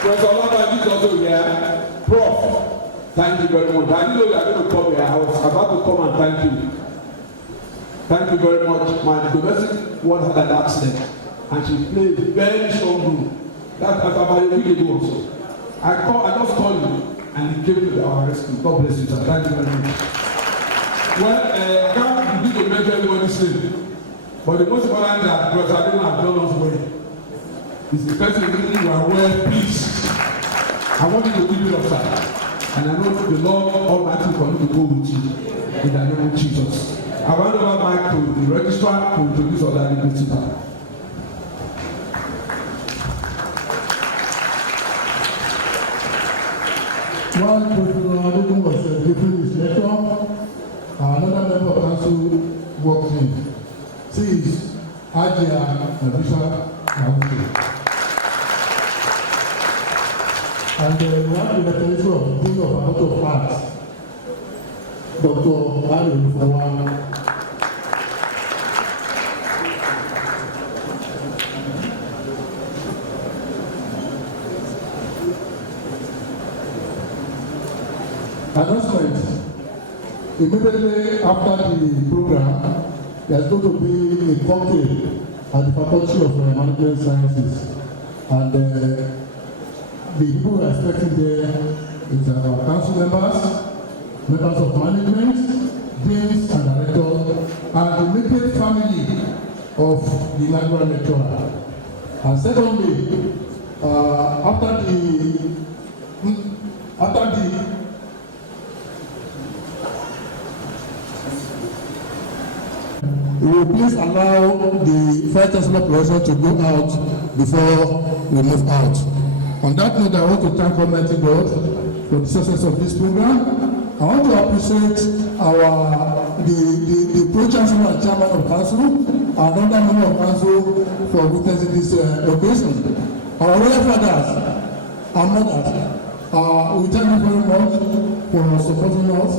Professor Olaoju is also here. Prof, thank you very much. I didn't know you are going to come here. I was about to come and thank you. Thank you very much. My domestic was had an accident, and she played very strong role. That's about a week ago also. I just called you, and he came to our rescue. God bless you, sir. Thank you very much. Well, I can't begin to mention anybody's name, but the most important thing that Professor Ademo has done us well is the person who you are well pleased. I want you to keep it up, sir. And I know the Lord Almighty will continue to go with you in the name of Jesus. I want to go back to the registrar to introduce other people. While Professor Ademo was delivering his lecture, another member of council walked in. She is Ajia Nabisha Mahmoud. And we have the representative of the Dean of Faculty of Arts, Dr. Ari Olufowa. Announcement. Immediately after the program, there's going to be a cocktail at the Faculty of Management Sciences. And the people who are expecting there is our council members of management, deans and directors, and the immediate family of the inaugural lecturer. And secondly, after the will you please allow the Vice Chancellor Professor to go out before we move out. On that note, I want to thank Almighty God for the success of this program. I want to appreciate the Pro-Chancellor and Chairman of Council and other member of Council for witnessing this occasion. Our royal fathers and mothers, we thank you very much for supporting us.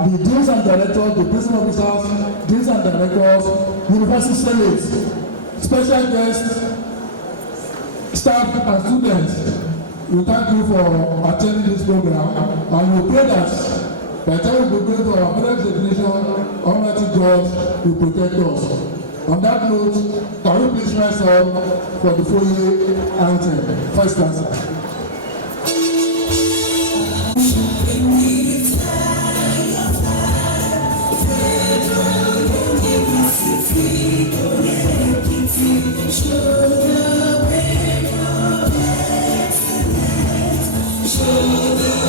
The deans and directors, the prison officers, deans and directors, university senates, special guests, staff and students, we thank you for attending this program, and we pray that by the time we go to our parents' definition, Almighty God will protect us. On that note, can we please rise up for the foyer anthem? First answer. Show the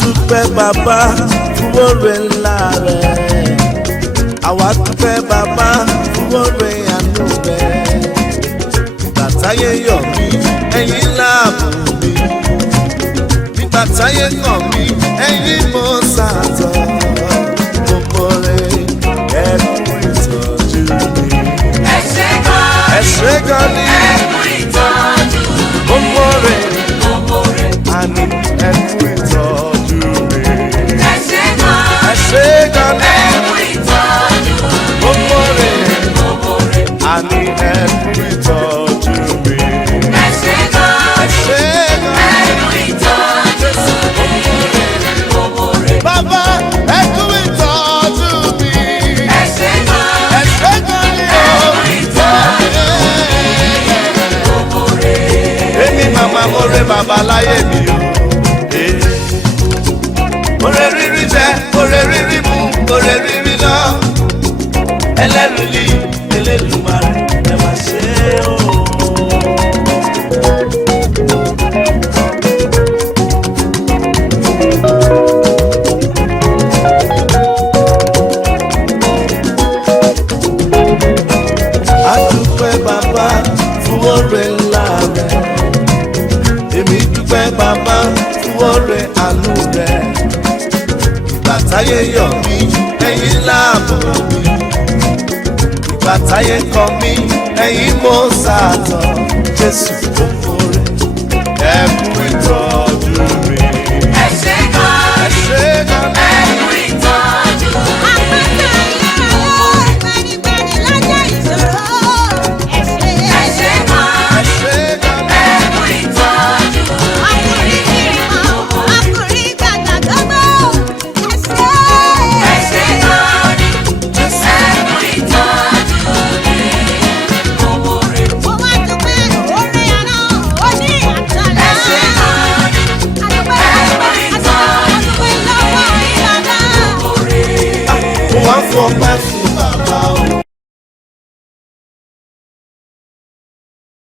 dúpẹ́ bàbá fún oore ńlá rẹ̀. Àwa dúpẹ́ bàbá fún oore àánú rẹ̀. Nígbà táyé yọ̀ mí, ẹ̀yin láàbò mi. Nígbà táyé kọ̀ mí, ẹ̀yin mo sàtọ̀. Gbogbo rẹ̀ ẹ kú ìtọ́jú mi. Ẹ ṣé gan ni ẹ kú ìtọ́jú mi. Gbogbo rẹ̀ àní ẹ kú ìtọ́jú mi. Ẹ ṣé gan ni ẹ kú ìtọ́jú mi. Gbogbo rẹ̀ àní ẹ kú ìtọ́jú mi. Ẹ ṣé gan ni ẹ kú ìtọ́jú mi. Bàbá ẹ kú ìtọ́jú mi. Ẹ ṣé gan ni ẹ kú ìtọ́jú mi. Èmi màmá mo rẹ bàbá láyé mi o. Ore rírí jẹ, ore rírí mu, ore rírí lọ. Ẹlẹ́rìí ni Elédùmarè ẹ máa ṣe o. A dúpẹ́ bàbá fún oore ńlá rẹ̀. Èmi dúpẹ́ bàbá fún oore àánú rẹ̀. Ìgbà táyé yọ̀ mí, ẹ̀yin láàbò mi. Ìgbà táyé kọ̀ mí, ẹ̀yin mo sàtọ̀. Jésù gbogbo rẹ̀ ẹ kú ìtọ́jú mi. Ẹ ṣé gan ni ẹ kú ìtọ́jú mi. Ẹ ṣé gan ni ẹ kú ìtọ́jú mi. Wọ́n fọpẹ́ fún